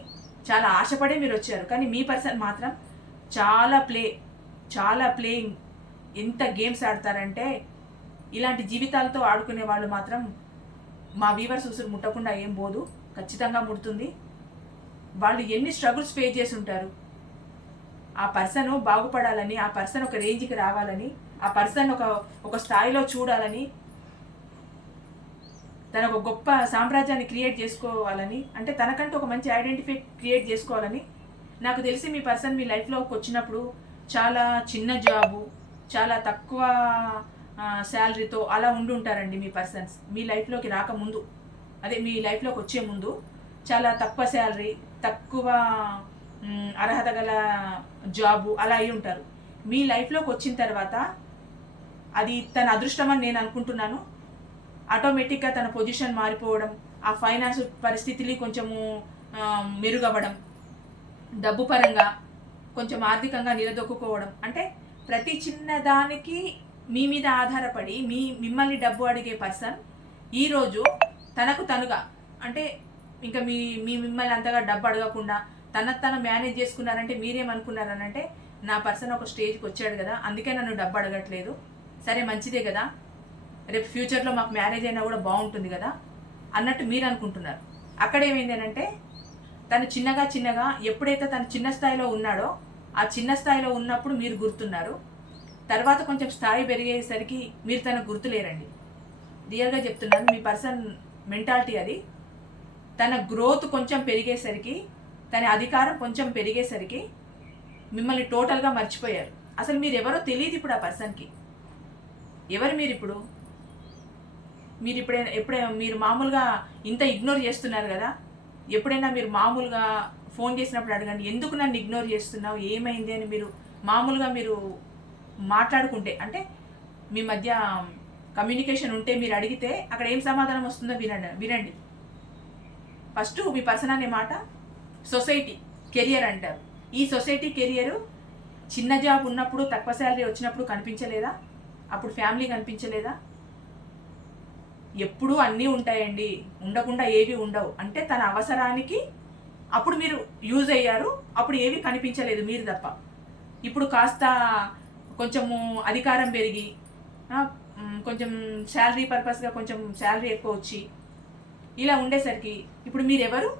చాలా ఆశపడే మీరు వచ్చారు. కానీ మీ పర్సన్ మాత్రం చాలా ప్లేయింగ్. ఎంత గేమ్స్ ఆడతారంటే, ఇలాంటి జీవితాలతో ఆడుకునే వాళ్ళు మాత్రం మా వీవర్స్ ఉసురు ముట్టకుండా ఏం పోదు, ఖచ్చితంగా ముడుతుంది. వాళ్ళు ఎన్ని స్ట్రగుల్స్ ఫేస్ చేసి ఉంటారు. ఆ పర్సన్ బాగుపడాలని, ఆ పర్సన్ ఒక రేంజ్కి రావాలని, ఆ పర్సన్ ఒక స్థాయిలో చూడాలని, తన ఒక గొప్ప సామ్రాజ్యాన్ని క్రియేట్ చేసుకోవాలని, అంటే తనకంటూ ఒక మంచి ఐడెంటిఫై క్రియేట్ చేసుకోవాలని. నాకు తెలిసి మీ పర్సన్ మీ లైఫ్లోకి వచ్చినప్పుడు చాలా చిన్న జాబు, చాలా తక్కువ శాలరీతో అలా ఉండి ఉంటారండి మీ పర్సన్స్. మీ లైఫ్లోకి రాకముందు, అదే మీ లైఫ్లోకి వచ్చే ముందు చాలా తక్కువ శాలరీ, తక్కువ అర్హత గల జాబు అలా అయి ఉంటారు. మీ లైఫ్లోకి వచ్చిన తర్వాత అది తన అదృష్టం అని నేను అనుకుంటున్నాను. ఆటోమేటిక్గా తన పొజిషన్ మారిపోవడం, ఆ ఫైనాన్స్ పరిస్థితులు కొంచెము మెరుగవ్వడం, డబ్బు పరంగా కొంచెం ఆర్థికంగా నిలదొక్కుకోవడం, అంటే ప్రతి చిన్నదానికి మీ మీద ఆధారపడి మిమ్మల్ని డబ్బు అడిగే పర్సన్ ఈరోజు తనుగా, అంటే ఇంకా మిమ్మల్ని అంతగా డబ్బు అడగకుండా తను మేనేజ్ చేసుకున్నారంటే మీరేమనుకున్నారనంటే, నా పర్సన్ ఒక స్టేజ్కి వచ్చాడు కదా, అందుకే నన్ను డబ్బు అడగట్లేదు, సరే మంచిదే కదా, రేపు ఫ్యూచర్లో మాకు మ్యారేజ్ అయినా కూడా బాగుంటుంది కదా అన్నట్టు మీరు అనుకుంటున్నారు. అక్కడ ఏమైంది అంటే, తను చిన్నగా ఎప్పుడైతే తను చిన్న స్థాయిలో ఉన్నాడో, ఆ చిన్న స్థాయిలో ఉన్నప్పుడు మీరు గుర్తున్నారు. తర్వాత కొంచెం స్థాయి పెరిగేసరికి మీరు తనకు గుర్తులేరండి. రియల్గా చెప్తున్నాను, మీ పర్సన్ మెంటాలిటీ అది. తన గ్రోత్ కొంచెం పెరిగేసరికి, తన అధికారం కొంచెం పెరిగేసరికి మిమ్మల్ని టోటల్గా మర్చిపోయారు. అసలు మీరు ఎవరో తెలియదు ఇప్పుడు ఆ పర్సన్కి. ఎవరు మీరు ఇప్పుడు? మీరు మామూలుగా ఇంత ఇగ్నోర్ చేస్తున్నారు కదా, ఎప్పుడైనా మీరు మామూలుగా ఫోన్ చేసినప్పుడు అడగండి, ఎందుకు నన్ను ఇగ్నోర్ చేస్తున్నావు, ఏమైంది అని మీరు మామూలుగా మీరు మాట్లాడుకుంటే, అంటే మీ మధ్య కమ్యూనికేషన్ ఉంటే మీరు అడిగితే అక్కడ ఏం సమాధానం వస్తుందో వినండి. ఫస్ట్ మీ పర్సన్ అనే మాట సొసైటీ కెరియర్ అంటారు. ఈ సొసైటీ కెరియరు చిన్న జాబ్ ఉన్నప్పుడు, తక్కువ శాలరీ వచ్చినప్పుడు కనిపించలేదా? అప్పుడు ఫ్యామిలీ కనిపించలేదా? ఎప్పుడూ అన్నీ ఉంటాయండి, ఉండకుండా ఏవి ఉండవు. అంటే తన అవసరానికి అప్పుడు మీరు యూజ్ అయ్యారు, అప్పుడు ఏవి కనిపించలేదు మీరు తప్ప. ఇప్పుడు కాస్త కొంచెము అధికారం పెరిగి, కొంచెం శాలరీ పర్పస్గా కొంచెం శాలరీ ఎక్కువ వచ్చి ఇలా ఉండేసరికి ఇప్పుడు మీరెవరు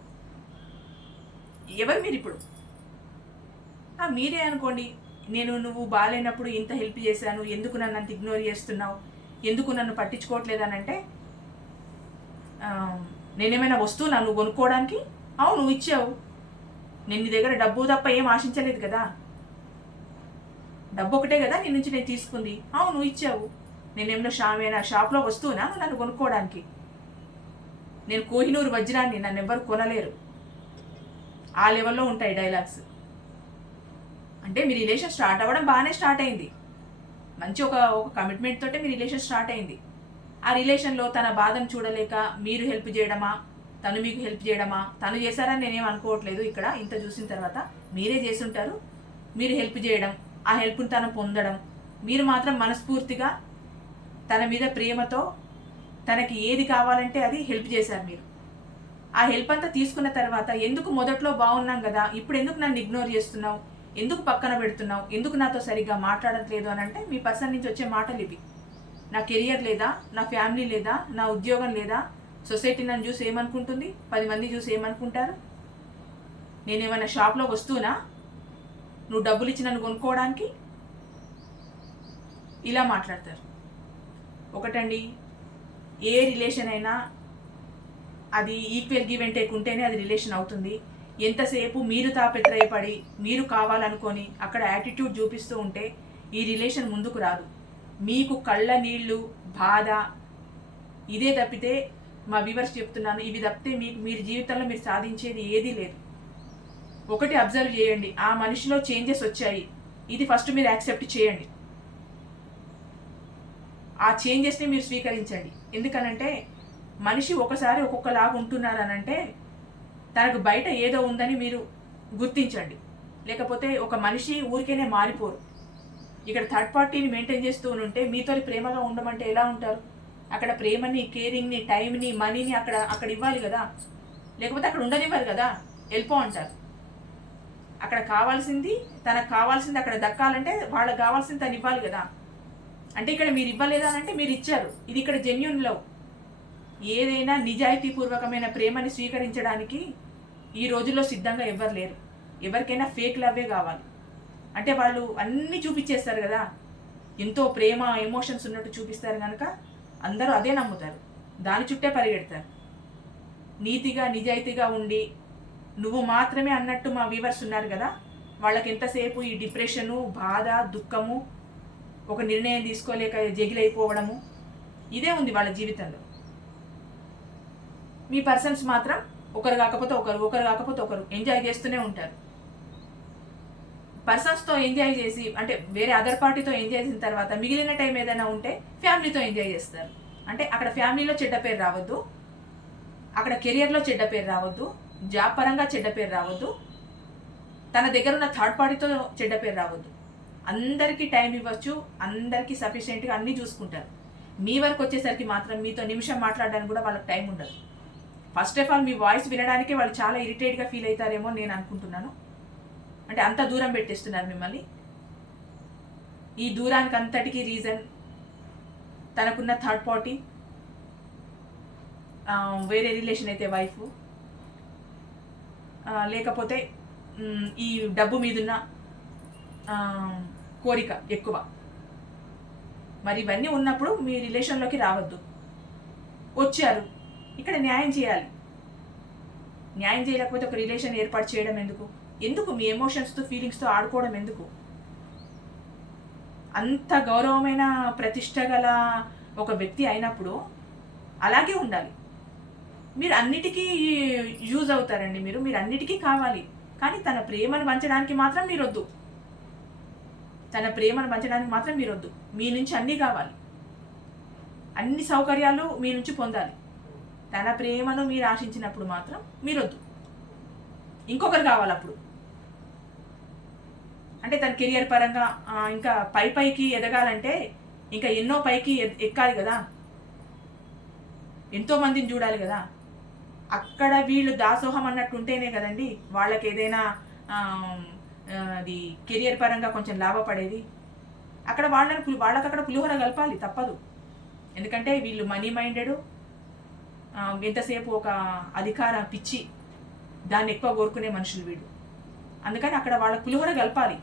మీరు ఇప్పుడు? మీరే అనుకోండి, నువ్వు బాగాలేనప్పుడు ఇంత హెల్ప్ చేశాను, ఎందుకు నన్ను అంత ఇగ్నోర్ చేస్తున్నావు, ఎందుకు నన్ను పట్టించుకోవట్లేదనంటే, నేనేమైనా వస్తువునా నువ్వు కొనుక్కోవడానికి? అవును, నువ్వు ఇచ్చావు. నేను నీ దగ్గర డబ్బు తప్ప ఏం ఆశించలేదు కదా, డబ్బు ఒకటే కదా నీ నుంచి నేను తీసుకుంది. అవును, నువ్వు ఇచ్చావు. నేనేమైనా షాప్లో వస్తువునా నన్ను కొనుక్కోవడానికి? నేను కోహినూరు వజ్రాన్ని, నన్ను ఎవ్వరు కొనలేరు. ఆ లెవెల్లో ఉంటాయి డైలాగ్స్. అంటే మీ రిలేషన్ స్టార్ట్ అవ్వడం బాగానే స్టార్ట్ అయింది, మంచి ఒక కమిట్మెంట్ తోటే మీ రిలేషన్ స్టార్ట్ అయింది. ఆ రిలేషన్లో తన బాధను చూడలేక మీరు హెల్ప్ చేయడమా, తను మీకు హెల్ప్ చేయడమా? తను చేశారని నేనేం అనుకోవట్లేదు. ఇక్కడ ఇంత చూసిన తర్వాత మీరే చేసుంటారు. మీరు హెల్ప్ చేయడం, ఆ హెల్ప్ని తను పొందడం, మీరు మాత్రం మనస్ఫూర్తిగా తన మీద ప్రేమతో తనకి ఏది కావాలంటే అది హెల్ప్ చేశారు మీరు. ఆ హెల్ప్ అంతా తీసుకున్న తర్వాత ఎందుకు మొదట్లో బాగున్నాం కదా, ఇప్పుడు ఎందుకు నన్ను ఇగ్నోర్ చేస్తున్నావు, ఎందుకు పక్కన పెడుతున్నావు, ఎందుకు నాతో సరిగ్గా మాట్లాడట్లేదు అని అంటే మీ పర్సన్ నుంచి వచ్చే మాటలు ఇవి. నా కెరియర్ లేదా, నా ఫ్యామిలీ లేదా, నా ఉద్యోగం లేదా, సొసైటీ నన్ను చూసి ఏమనుకుంటుంది, 10 మంది చూసి ఏమనుకుంటారు, నేనేమైనా షాప్లో వస్తువునా, నువ్వు డబ్బులు ఇచ్చి నన్ను కొనుక్కోవడానికి, ఇలా మాట్లాడతారు. ఒకటండి, ఏ రిలేషన్ అయినా అది ఈక్వల్ గివ్ అండ్ టేక్ ఉంటేనే అది రిలేషన్ అవుతుంది. ఎంతసేపు మీరు తాపెత్రయపడి మీరు కావాలనుకొని అక్కడ యాటిట్యూడ్ చూపిస్తూ ఉంటే ఈ రిలేషన్ ముందుకు రాదు. మీకు కళ్ళ నీళ్ళు, బాధ ఇదే తప్పితే, మా వ్యూవర్స్ చెప్తున్నాను, ఇవి తప్పితే మీకు మీరు జీవితంలో మీరు సాధించేది ఏదీ లేదు. ఒకటి అబ్జర్వ్ చేయండి, ఆ మనిషిలో చేంజెస్ వచ్చాయి, ఇది ఫస్ట్ మీరు యాక్సెప్ట్ చేయండి. ఆ చేంజెస్ని మీరు స్వీకరించండి. ఎందుకనంటే మనిషి ఒకసారి ఒక్కొక్కలాగా ఉంటున్నారనంటే తనకు బయట ఏదో ఉందని మీరు గుర్తించండి. లేకపోతే ఒక మనిషి ఊరికేనే మారిపోరు. ఇక్కడ థర్డ్ పార్టీని మెయింటైన్ చేస్తూ ఉంటే మీతో ప్రేమగా ఉండమంటే ఎలా ఉంటారు? అక్కడ ప్రేమని, కేరింగ్ని, టైంని, మనీని అక్కడ ఇవ్వాలి కదా, లేకపోతే అక్కడ ఉండనివ్వరు కదా, వెళ్ళిపో అంటారు. అక్కడ కావాల్సింది, తనకు కావాల్సింది అక్కడ దక్కాలంటే వాళ్ళకి కావాల్సింది తను ఇవ్వాలి కదా. అంటే ఇక్కడ మీరు ఇవ్వలేదా అంటే మీరు ఇచ్చారు. ఇది ఇక్కడ జెన్యూన్ లవ్. ఏదైనా నిజాయితీపూర్వకమైన ప్రేమని స్వీకరించడానికి ఈ రోజుల్లో సిద్ధంగా ఎవ్వరు లేరు. ఎవరికైనా ఫేక్ లవ్వే కావాలి. అంటే వాళ్ళు అన్నీ చూపించేస్తారు కదా, ఎంతో ప్రేమ, ఎమోషన్స్ ఉన్నట్టు చూపిస్తారు కనుక అందరూ అదే నమ్ముతారు, దాని చుట్టే పరిగెడతారు. నీతిగా, నిజాయితీగా ఉండి నువ్వు మాత్రమే అన్నట్టు మా వ్యూవర్స్ ఉన్నారు కదా, వాళ్ళకి ఎంతసేపు ఈ డిప్రెషను, బాధ, దుఃఖము, ఒక నిర్ణయం తీసుకోలేక జగిలైపోవడము, ఇదే ఉంది వాళ్ళ జీవితంలో. మీ పర్సన్స్ మాత్రం ఒకరు కాకపోతే ఒకరు ఎంజాయ్ చేస్తూనే ఉంటారు. పర్సన్స్తో ఎంజాయ్ చేసి, అంటే వేరే అదర్ పార్టీతో ఎంజాయ్ చేసిన తర్వాత మిగిలిన టైం ఏదైనా ఉంటే ఫ్యామిలీతో ఎంజాయ్ చేస్తారు. అంటే అక్కడ ఫ్యామిలీలో చెడ్డ పేరు రావద్దు, అక్కడ కెరియర్లో చెడ్డ పేరు రావద్దు, జాబ్ పరంగా చెడ్డ పేరు రావద్దు, తన దగ్గర ఉన్న థర్డ్ పార్టీతో చెడ్డ పేరు రావద్దు. అందరికీ టైం ఇవ్వచ్చు, అందరికీ సఫిషియెంట్గా అన్నీ చూసుకుంటారు. మీ వరకు వచ్చేసరికి మాత్రం మీతో నిమిషం మాట్లాడడానికి కూడా వాళ్ళకి టైం ఉండదు. ఫస్ట్ ఆఫ్ ఆల్ మీ వాయిస్ వినడానికే వాళ్ళు చాలా ఇరిటేట్గా ఫీల్ అవుతారేమో నేను అనుకుంటున్నాను. అంటే అంత దూరం పెట్టేస్తున్నారు మిమ్మల్ని. ఈ దూరానికి అంతటికీ రీజన్ తనకున్న థర్డ్ పార్టీ, వేరే రిలేషన్ అయితే వైఫ్, లేకపోతే ఈ డబ్బు మీదున్న కోరిక ఎక్కువ. మరి ఇవన్నీ ఉన్నప్పుడు మీ రిలేషన్లోకి రావద్దు. వచ్చారు, ఇక్కడ న్యాయం చేయాలి. న్యాయం చేయలేకపోతే ఒక రిలేషన్ ఏర్పాటు చేయడం ఎందుకు మీ ఎమోషన్స్తో, ఫీలింగ్స్తో ఆడుకోవడం ఎందుకు? అంత గౌరవమైన, ప్రతిష్ట గల ఒక వ్యక్తి అయినప్పుడు అలాగే ఉండాలి. మీరు అన్నిటికీ యూజ్ అవుతారండి, మీరు అన్నిటికీ కావాలి. కానీ తన ప్రేమను పంచడానికి మాత్రం మీరొద్దు. మీ నుంచి అన్నీ కావాలి, అన్ని సౌకర్యాలు మీ నుంచి పొందాలి. తన ప్రేమను మీరు ఆశించినప్పుడు మాత్రం మీరొద్దు. ఇంకొకరు కావాలి అప్పుడు. అంటే తన కెరియర్ పరంగా ఇంకా పైకి ఎదగాలంటే ఇంకా ఎన్నో పైకి ఎక్కాలి కదా, ఎంతో మందిని చూడాలి కదా. అక్కడ వీళ్ళు దాసోహం అన్నట్టు ఉంటేనే కదండి వాళ్ళకి ఏదైనా అది కెరియర్ పరంగా కొంచెం లాభపడేది. అక్కడ వాళ్ళకి అక్కడ పులిహోర కలపాలి, తప్పదు. ఎందుకంటే వీళ్ళు మనీ మైండెడ్, ఎంతసేపు ఒక అధికార పిచ్చి, దాన్ని ఎక్కువ కోరుకునే మనుషులు వీళ్ళు. అందుకని అక్కడ వాళ్ళకి పులిహోర కలపాలి.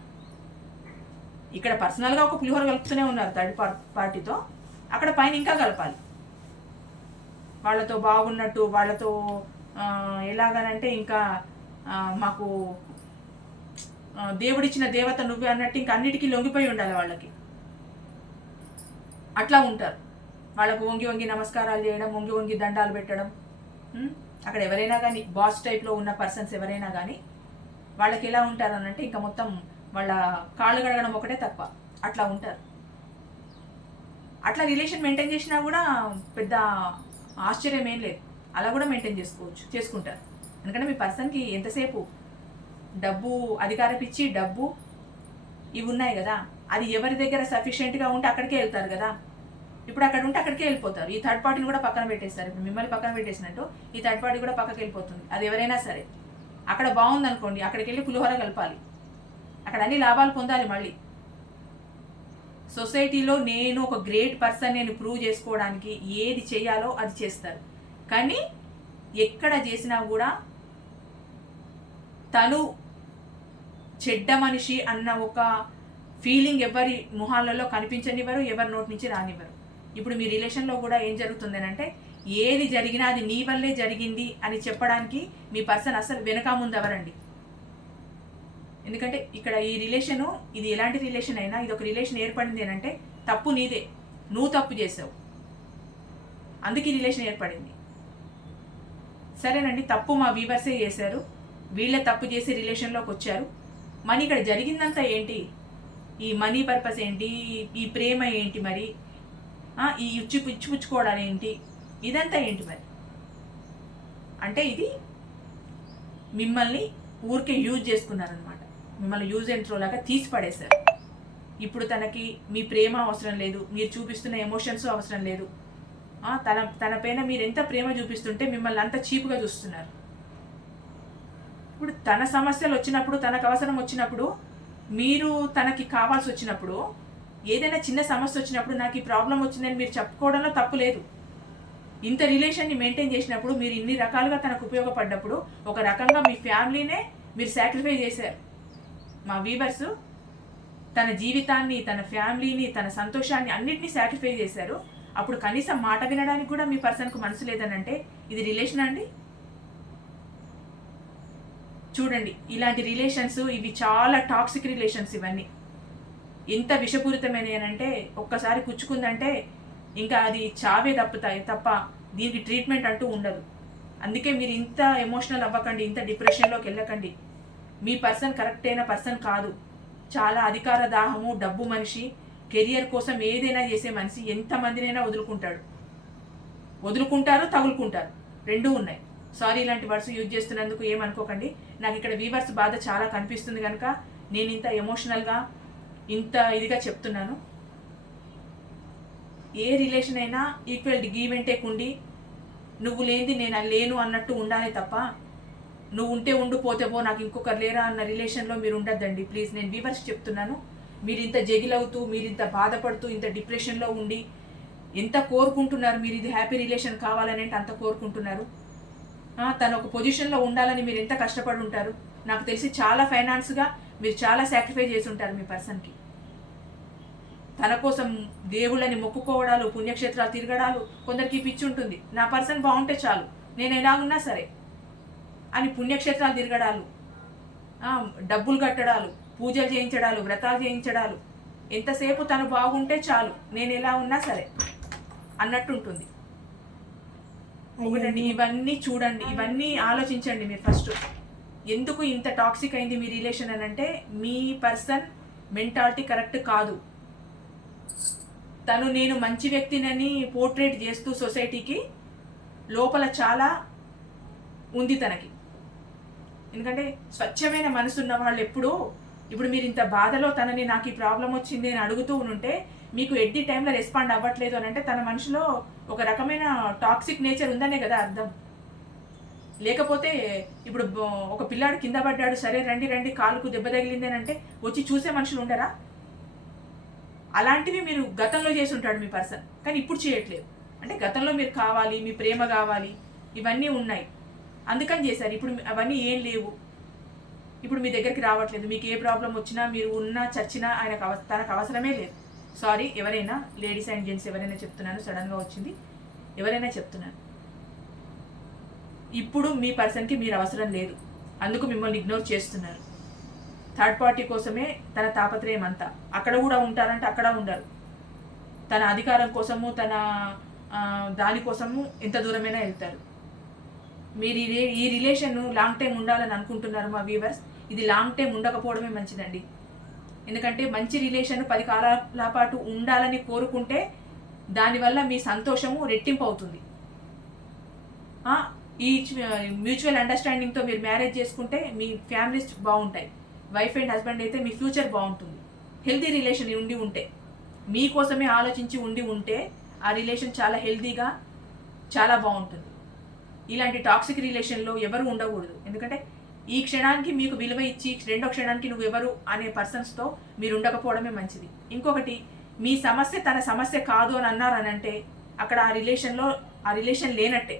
ఇక్కడ పర్సనల్గా ఒక పులిహోర కలుపుతూనే ఉన్నారు థర్డ్ పార్టీతో, అక్కడ పైన ఇంకా కలపాలి. వాళ్ళతో బాగున్నట్టు, వాళ్ళతో ఎలాగనంటే ఇంకా మాకు దేవుడిచ్చిన దేవత నువ్వే అన్నట్టు ఇంకా అన్నిటికీ లొంగిపోయి ఉండాలి వాళ్ళకి. అట్లా ఉంటారు. వాళ్ళకు వంగి నమస్కారాలు చేయడం, వంగి దండాలు పెట్టడం. అక్కడ ఎవరైనా కానీ బాస్ టైప్లో ఉన్న పర్సన్స్ ఎవరైనా కానీ వాళ్ళకి ఎలా ఉంటారు అనంటే ఇంకా మొత్తం వాళ్ళ కాళ్ళు కడగడం ఒకటే తప్ప అట్లా ఉంటారు. అట్లా రిలేషన్ మెయింటైన్ చేసినా కూడా పెద్ద ఆశ్చర్యం ఏం లేదు, అలా కూడా మెయింటైన్ చేసుకుంటారు. ఎందుకంటే మీ పర్సన్కి ఎంతసేపు డబ్బు, అధికార పిచ్చి, డబ్బు ఇవి ఉన్నాయి కదా, అది ఎవరి దగ్గర సఫిషియెంట్గా ఉంటే అక్కడికే వెళ్తారు కదా. ఇప్పుడు అక్కడ ఉంటే అక్కడికే వెళ్ళిపోతారు. ఈ థర్డ్ పార్టీని కూడా పక్కన పెట్టేస్తారు. ఇప్పుడు మిమ్మల్ని పక్కన పెట్టేసినట్టు ఈ థర్డ్ పార్టీ కూడా పక్కకి వెళ్ళిపోతుంది. అది ఎవరైనా సరే అక్కడ బాగుంది అనుకోండి, అక్కడికి వెళ్ళి పులిహోర కలపాలి, అక్కడ అన్ని లాభాలు పొందాలి. మళ్ళీ సొసైటీలో నేను ఒక గ్రేట్ పర్సన్ నేను ప్రూవ్ చేసుకోవడానికి ఏది చేయాలో అది చేస్తారు. కానీ ఎక్కడ చేసినా కూడా తను చెడ్డ మనిషి అన్న ఒక ఫీలింగ్ ఎవరి మొహాలలో కనిపించనివ్వరు, ఎవరి నోటి నుంచి రానివ్వరు. ఇప్పుడు మీ రిలేషన్లో కూడా ఏం జరుగుతుంది అంటే ఏది జరిగినా అది నీ వల్లే జరిగింది అని చెప్పడానికి మీ పర్సన్ అసలు వెనక ముందు ఎవరండి. ఎందుకంటే ఇక్కడ ఈ రిలేషను, ఇది ఎలాంటి రిలేషన్ అయినా ఇది ఒక రిలేషన్ ఏర్పడింది అని అంటే తప్పు నీదే, నువ్వు తప్పు చేసావు, అందుకే ఈ రిలేషన్ ఏర్పడింది. సరేనండి, తప్పు మా వీవర్సే చేశారు, వీళ్ళే తప్పు చేసి రిలేషన్లోకి వచ్చారు. మనీ ఇక్కడ జరిగిందంతా ఏంటి? ఈ మనీ పర్పస్ ఏంటి? ఈ ప్రేమ ఏంటి? మరి ఈ ఇచ్చిపుచ్చుకోవడాలు ఏంటి? ఇదంతా ఏంటి మరి? అంటే ఇది మిమ్మల్ని ఊరికే యూజ్ చేసుకున్నారనమాట. మిమ్మల్ని యూజ్ అండ్ త్రో లాగా తీసి పడేశారు. ఇప్పుడు తనకి మీ ప్రేమ అవసరం లేదు, మీరు చూపిస్తున్న ఎమోషన్స్ అవసరం లేదు. తన పైన మీరు ఎంత ప్రేమ చూపిస్తుంటే మిమ్మల్ని అంత చీప్గా చూస్తున్నారు. ఇప్పుడు తన సమస్యలు వచ్చినప్పుడు, తనకు అవసరం వచ్చినప్పుడు, మీరు తనకి కావాల్సి వచ్చినప్పుడు, ఏదైనా చిన్న సమస్య వచ్చినప్పుడు నాకు ఈ ప్రాబ్లం వచ్చిందని మీరు చెప్పుకోవడంలో తప్పు లేదు. ఇంత రిలేషన్ని మెయింటైన్ చేసినప్పుడు, మీరు ఇన్ని రకాలుగా తనకు ఉపయోగపడ్డప్పుడు, ఒక రకంగా మీ ఫ్యామిలీనే మీరు సాక్రిఫై చేశారు. మా వీవర్స్ తన జీవితాన్ని, తన ఫ్యామిలీని, తన సంతోషాన్ని అన్నిటినీ సాక్రిఫై చేశారు. అప్పుడు కనీసం మాట వినడానికి కూడా మీ పర్సన్కు మనసు లేదని అంటే ఇది రిలేషన్ అండి? చూడండి, ఇలాంటి రిలేషన్స్ ఇవి చాలా టాక్సిక్ రిలేషన్స్. ఇవన్నీ ఎంత విషపూరితమైననంటే ఒక్కసారి కుచ్చుకుందంటే ఇంకా అది చావే తప్ప దీనికి ట్రీట్మెంట్ అంటూ ఉండదు. అందుకే మీరు ఇంత ఎమోషనల్ అవ్వకండి, ఇంత డిప్రెషన్లోకి వెళ్ళకండి. మీ పర్సన్ కరెక్ట్ అయిన పర్సన్ కాదు. చాలా అధికార దాహము, డబ్బు మనిషి, కెరియర్ కోసం ఏదైనా చేసే మనిషి. ఎంతమందినైనా వదులుకుంటారు, తగులుకుంటారు, రెండూ ఉన్నాయి. సారీ, ఇలాంటి వర్డ్స్ యూజ్ చేస్తున్నందుకు ఏమనుకోకండి. నాకు ఇక్కడ వీవర్స్ బాధ చాలా కనిపిస్తుంది కనుక నేను ఇంత ఎమోషనల్గా ఇంత ఇదిగా చెప్తున్నాను. ఏ రిలేషన్ అయినా ఈక్వల్ గివ్ అండ్ టేక్ ఉండి నువ్వు లేనిది నేను లేను అన్నట్టు ఉండాలి తప్ప నువ్వు ఉంటే ఉండు, పోతే పో, నాకు ఇంకొకరు లేరా అన్న రిలేషన్లో మీరు ఉండద్దండి ప్లీజ్. నేను వీవర్స్ చెప్తున్నాను. మీరు ఇంత జగిలవుతూ, మీరు ఇంత బాధపడుతూ, ఇంత డిప్రెషన్లో ఉండి ఎంత కోరుకుంటున్నారు మీరు ఇది హ్యాపీ రిలేషన్ కావాలని అంటే అంత కోరుకుంటున్నారు. తను ఒక పొజిషన్లో ఉండాలని మీరు ఎంత కష్టపడి ఉంటారు. నాకు తెలిసి చాలా ఫైనాన్స్గా మీరు చాలా సాక్రిఫై చేసి ఉంటారు మీ పర్సన్కి. తన కోసం దేవుళ్ళని మొక్కుకోవడాలు, పుణ్యక్షేత్రాలు తిరగడాలు, కొందరికి పిచ్చి ఉంటుంది. నా పర్సన్ బాగుంటే చాలు, నేను ఎలాగున్నా సరే అని పుణ్యక్షేత్రాలు తిరగడాలు, డబ్బులు కట్టడాలు, పూజలు చేయించడాలు, వ్రతాలు చేయించడాలు. ఎంతసేపు తను బాగుంటే చాలు, నేను ఎలా ఉన్నా సరే అన్నట్టుంటుంది. ఒకటండి, ఇవన్నీ చూడండి, ఇవన్నీ ఆలోచించండి మీరు ఫస్ట్. ఎందుకు ఇంత టాక్సిక్ అయింది మీ రిలేషన్ అని అంటే మీ పర్సన్ మెంటాలిటీ కరెక్ట్ కాదు. తను నేను మంచి వ్యక్తినని పోర్ట్రేట్ చేస్తూ సొసైటీకి లోపల చాలా ఉంది తనకి. ఎందుకంటే స్వచ్ఛమైన మనసున్న వాళ్ళు ఎప్పుడూ, ఇప్పుడు మీరు ఇంత బాధలో తనని నాకు ఈ ప్రాబ్లం వచ్చింది అని అడుగుతూ ఉంటే మీకు ఎట్ ది టైంలో రెస్పాండ్ అవ్వట్లేదు అని అంటే తన మనసులో ఒక రకమైన టాక్సిక్ నేచర్ ఉందనే కదా అర్థం. లేకపోతే ఇప్పుడు ఒక పిల్లాడు కింద పడ్డాడు, సరే రండి రండి కాలుకు దెబ్బ తగిలింది అని అంటే వచ్చి చూసే మనుషులు ఉండరా? అలాంటివి మీరు గతంలో చేసి ఉంటాడు మీ పర్సన్, కానీ ఇప్పుడు చేయట్లేదు. అంటే గతంలో మీరు కావాలి, మీ ప్రేమ కావాలి, ఇవన్నీ ఉన్నాయి, అందుకని చేశారు. ఇప్పుడు అవన్నీ ఏం లేవు, ఇప్పుడు మీ దగ్గరికి రావట్లేదు. మీకు ఏ ప్రాబ్లం వచ్చినా, మీరు ఉన్నా చచ్చినా తనకు అవసరమే లేదు. సారీ, ఎవరైనా లేడీస్ అండ్ జెంట్స్ ఎవరైనా చెప్తున్నాను, సడన్గా వచ్చింది, ఎవరైనా చెప్తున్నాను. ఇప్పుడు మీ పర్సన్కి మీరు అవసరం లేదు, అందుకు మిమ్మల్ని ఇగ్నోర్ చేస్తున్నారు. థర్డ్ పార్టీ కోసమే తన తాపత్రయం అంతా. అక్కడ కూడా ఉంటారంటే అక్కడ ఉండరు. తన అధికారం కోసము, తన దానికోసము ఎంత దూరమైనా వెళ్తారు. మీరు ఈ రిలేషన్ లాంగ్ టైం ఉండాలని అనుకుంటున్నారు మా వ్యూవర్స్. ఇది లాంగ్ టైం ఉండకపోవడమే మంచిదండి. ఎందుకంటే మంచి రిలేషన్ 10 కాలాల పాటు ఉండాలని కోరుకుంటే దానివల్ల మీ సంతోషము రెట్టింపు అవుతుంది. ఈ మ్యూచువల్ అండర్స్టాండింగ్తో మీరు మ్యారేజ్ చేసుకుంటే మీ ఫ్యామిలీస్ బాగుంటాయి. వైఫ్ అండ్ హస్బెండ్ అయితే మీ ఫ్యూచర్ బాగుంటుంది. హెల్తీ రిలేషన్ ఉండి ఉంటే, మీకోసమే ఆలోచించి ఉండి ఉంటే ఆ రిలేషన్ చాలా హెల్తీగా చాలా బాగుంటుంది. ఇలాంటి టాక్సిక్ రిలేషన్లో ఎవరు ఉండకూడదు. ఎందుకంటే ఈ క్షణానికి మీకు విలువ ఇచ్చి రెండో క్షణానికి నువ్వెవరు అనే పర్సన్స్తో మీరు ఉండకపోవడమే మంచిది. ఇంకొకటి, మీ సమస్య తన సమస్య కాదు అని అన్నారనంటే అక్కడ ఆ రిలేషన్ లేనట్టే.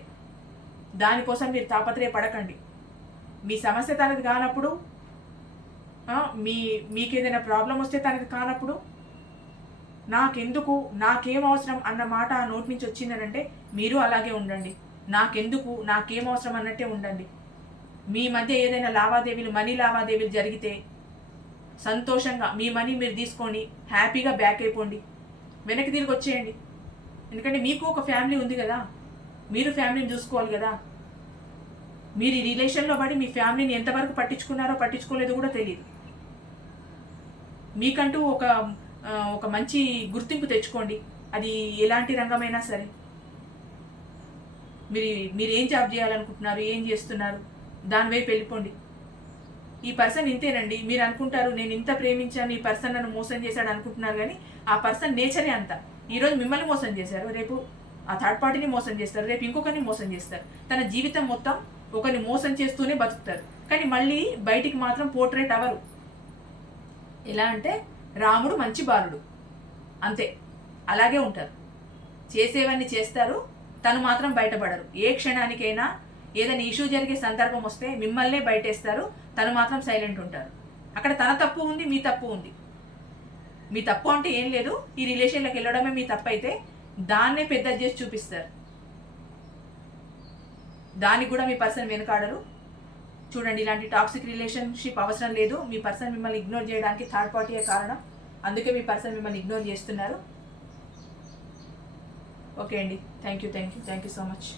దానికోసం మీరు తాపత్రయపడకండి. మీ సమస్య తనది కానప్పుడు, మీకేదైనా ప్రాబ్లం వస్తే తనది కానప్పుడు నాకెందుకు, నాకేం అవసరం అన్న మాట ఆ నోటి నుంచి వచ్చిందనంటే మీరు అలాగే ఉండండి. నాకెందుకు, నాకేం అవసరం అన్నట్టే ఉండండి. మీ మధ్య ఏదైనా మనీ లావాదేవీలు జరిగితే సంతోషంగా మీ మనీ మీరు తీసుకొని హ్యాపీగా బ్యాక్ అయిపోండి, వెనక్కి తిరిగి వచ్చేయండి. ఎందుకంటే మీకు ఒక ఫ్యామిలీ ఉంది కదా, మీరు ఫ్యామిలీని చూసుకోవాలి కదా. మీరు ఈ రిలేషన్లో పడి మీ ఫ్యామిలీని ఎంతవరకు పట్టించుకున్నారో పట్టించుకోలేదో కూడా తెలియదు. మీకంటూ ఒక మంచి గుర్తింపు తెచ్చుకోండి, అది ఎలాంటి రంగమైనా సరే. మీరు ఏం జాబ్ చేయాలనుకుంటున్నారు, ఏం చేస్తున్నారు, దాని వైపు వెళ్ళిపోండి. ఈ పర్సన్ ఇంతేనండి. మీరు అనుకుంటారు నేను ఇంత ప్రేమించాను, ఈ పర్సన్ నన్ను మోసం చేశాడు అనుకుంటున్నారు, కానీ ఆ పర్సన్ నేచరే అంత. ఈరోజు మిమ్మల్ని మోసం చేశారు, రేపు ఆ థర్డ్ పార్టీని మోసం చేస్తారు, రేపు ఇంకొకరిని మోసం చేస్తారు. తన జీవితం మొత్తం ఒకరిని మోసం చేస్తూనే బతుకుతారు, కానీ మళ్ళీ బయటికి మాత్రం పోర్ట్రేట్ అవ్వరు. ఎలా అంటే రాముడు మంచి బాలుడు అంతే, అలాగే ఉంటారు. చేసేవన్నీ చేస్తారు, తను మాత్రం బయటపడరు. ఏ క్షణానికైనా ఏదైనా ఇష్యూ జరిగే సందర్భం వస్తే మిమ్మల్నే బయటేస్తారు, తను మాత్రం సైలెంట్ ఉంటారు. అక్కడ తన తప్పు ఉంది, మీ తప్పు ఉంది. మీ తప్పు అంటే ఏం లేదు, ఈ రిలేషన్లోకి వెళ్ళడమే మీ తప్పు అయితే దాన్నే పెద్ద చేసి చూపిస్తారు. దానికి కూడా మీ పర్సన్ వెనుకాడరు. చూడండి, ఇలాంటి టాక్సిక్ రిలేషన్షిప్ అవసరం లేదు. మీ పర్సన్ మిమ్మల్ని ఇగ్నోర్ చేయడానికి థర్డ్ పార్టీయే కారణం, అందుకే మీ పర్సన్ మిమ్మల్ని ఇగ్నోర్ చేస్తున్నారు. ఓకే అండి, థ్యాంక్ యూ సో మచ్.